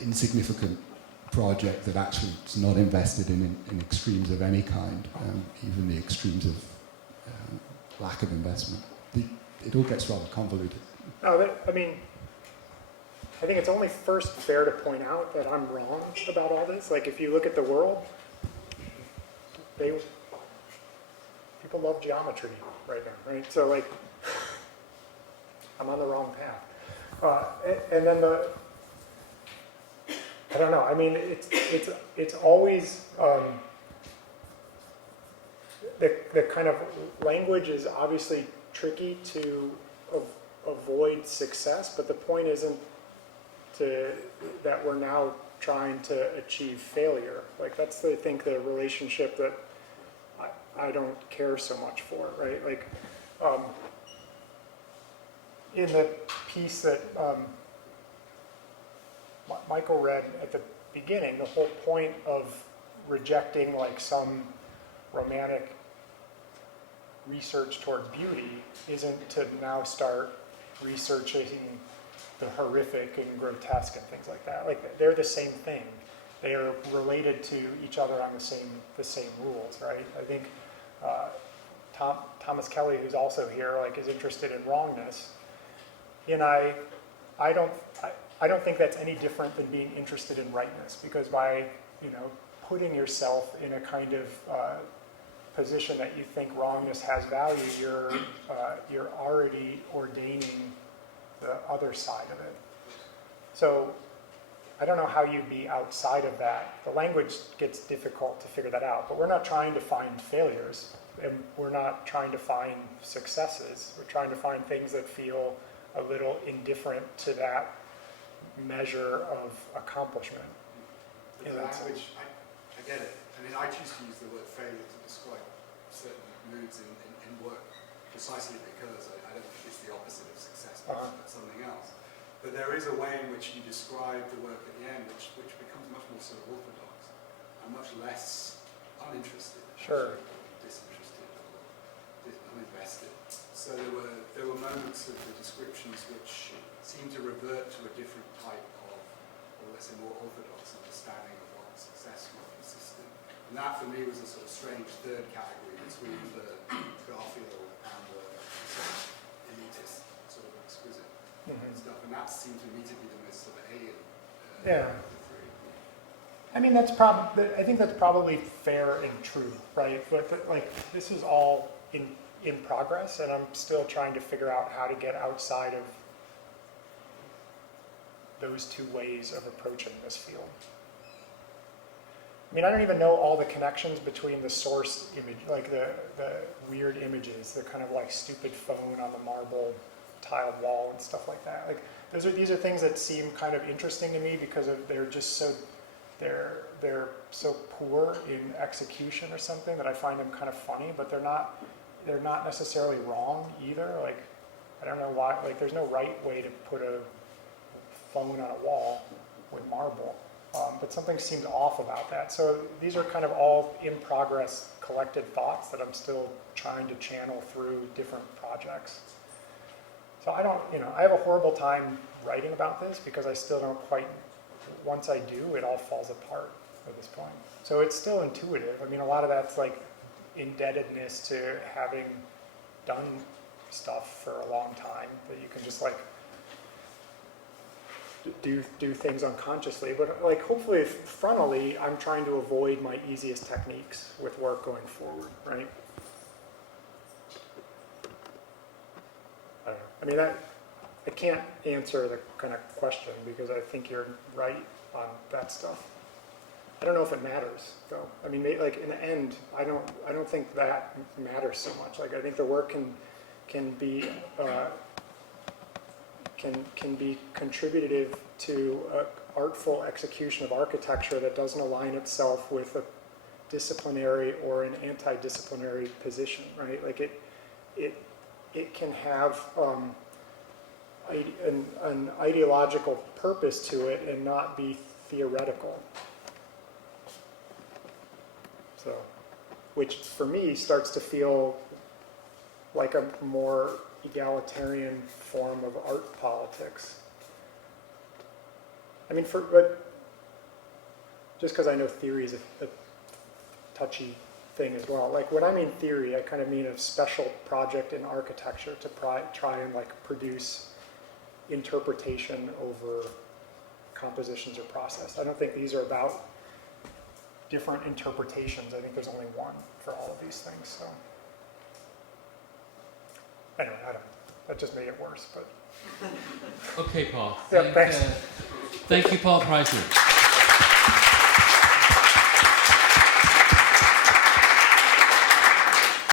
insignificant project that actually is not invested in extremes of any kind, even the extremes of lack of investment. It all gets rather convoluted. No, I mean, I think it's only first fair to point out that I'm wrong about all this. Like, if you look at the world, people love geometry right now, right? So, like, I'm on the wrong path. And then I don't know. I mean, it's always the kind of language is obviously tricky to avoid success, but the point isn't that we're now trying to achieve failure. Like, that's, I think, the relationship that I don't care so much for, right? Like, in the piece that Michael read at the beginning, the whole point of rejecting like some romantic research towards beauty isn't to now start researching the horrific and grotesque and things like that. Like, they're the same thing. They are related to each other on the same rules, right? I think Thomas Kelly, who's also here, like, is interested in wrongness, and I don't think that's any different than being interested in rightness, because by putting yourself in a kind of position that you think wrongness has value, you're already ordaining the other side of it. So I don't know how you'd be outside of that. The language gets difficult to figure that out, but we're not trying to find failures, and we're not trying to find successes. We're trying to find things that feel a little indifferent to that measure of accomplishment. The language, I get it. I mean, I choose to use the word failure to describe certain moods in work, precisely because I don't think it's the opposite of success, but something else. But there is a way in which you describe the work at the end, which becomes much more sort of orthodox and much less uninterested, Sure. disinterested, or uninvested. So there were moments of the descriptions which seemed to revert to a different type of, or let's say, more orthodox understanding of what success was consistent. And that, for me, was a sort of strange third category between the Garfield and the sort of elitist, sort of exquisite stuff. And that seemed to me to be the most sort of alien of the three. I mean, I think that's probably fair and true, right? But like, this is all in progress, and I'm still trying to figure out how to get outside of those two ways of approaching this field. I mean, I don't even know all the connections between the source image, like the weird images, the kind of like stupid phone on the marble tiled wall and stuff like that. Like, these are things that seem kind of interesting to me because they're just so they're so poor in execution or something that I find them kind of funny, but they're not necessarily wrong either. Like, I don't know why. Like, there's no right way to put a phone on a wall with marble. But something seems off about that. So these are kind of all in progress collected thoughts that I'm still trying to channel through different projects. So I have a horrible time writing about this because I still don't quite, once I do, it all falls apart at this point. So it's still intuitive. I mean, a lot of that's like indebtedness to having done stuff for a long time that you can just like do things unconsciously, but like hopefully frontally I'm trying to avoid my easiest techniques with work going forward, right? I don't know. I mean, I can't answer the kind of question because I think you're right on that stuff. I don't know if it matters though. I mean, like in the end, I don't think that matters so much. Like, I think the work can be contributive to an artful execution of architecture that doesn't align itself with a disciplinary or an anti-disciplinary position, right? Like it can have an ideological purpose to it and not be theoretical. So, which for me starts to feel like a more egalitarian form of art politics. I mean, but just because I know theory is a touchy thing as well. Like when I mean theory, I kind of mean a special project in architecture to try and like produce interpretation over compositions or process. I don't think these are about different interpretations. I think there's only one for all of these things. So anyway, I don't know. That just made it worse. But Okay, Paul. Yeah, thanks. Thank you, Paul Preissner.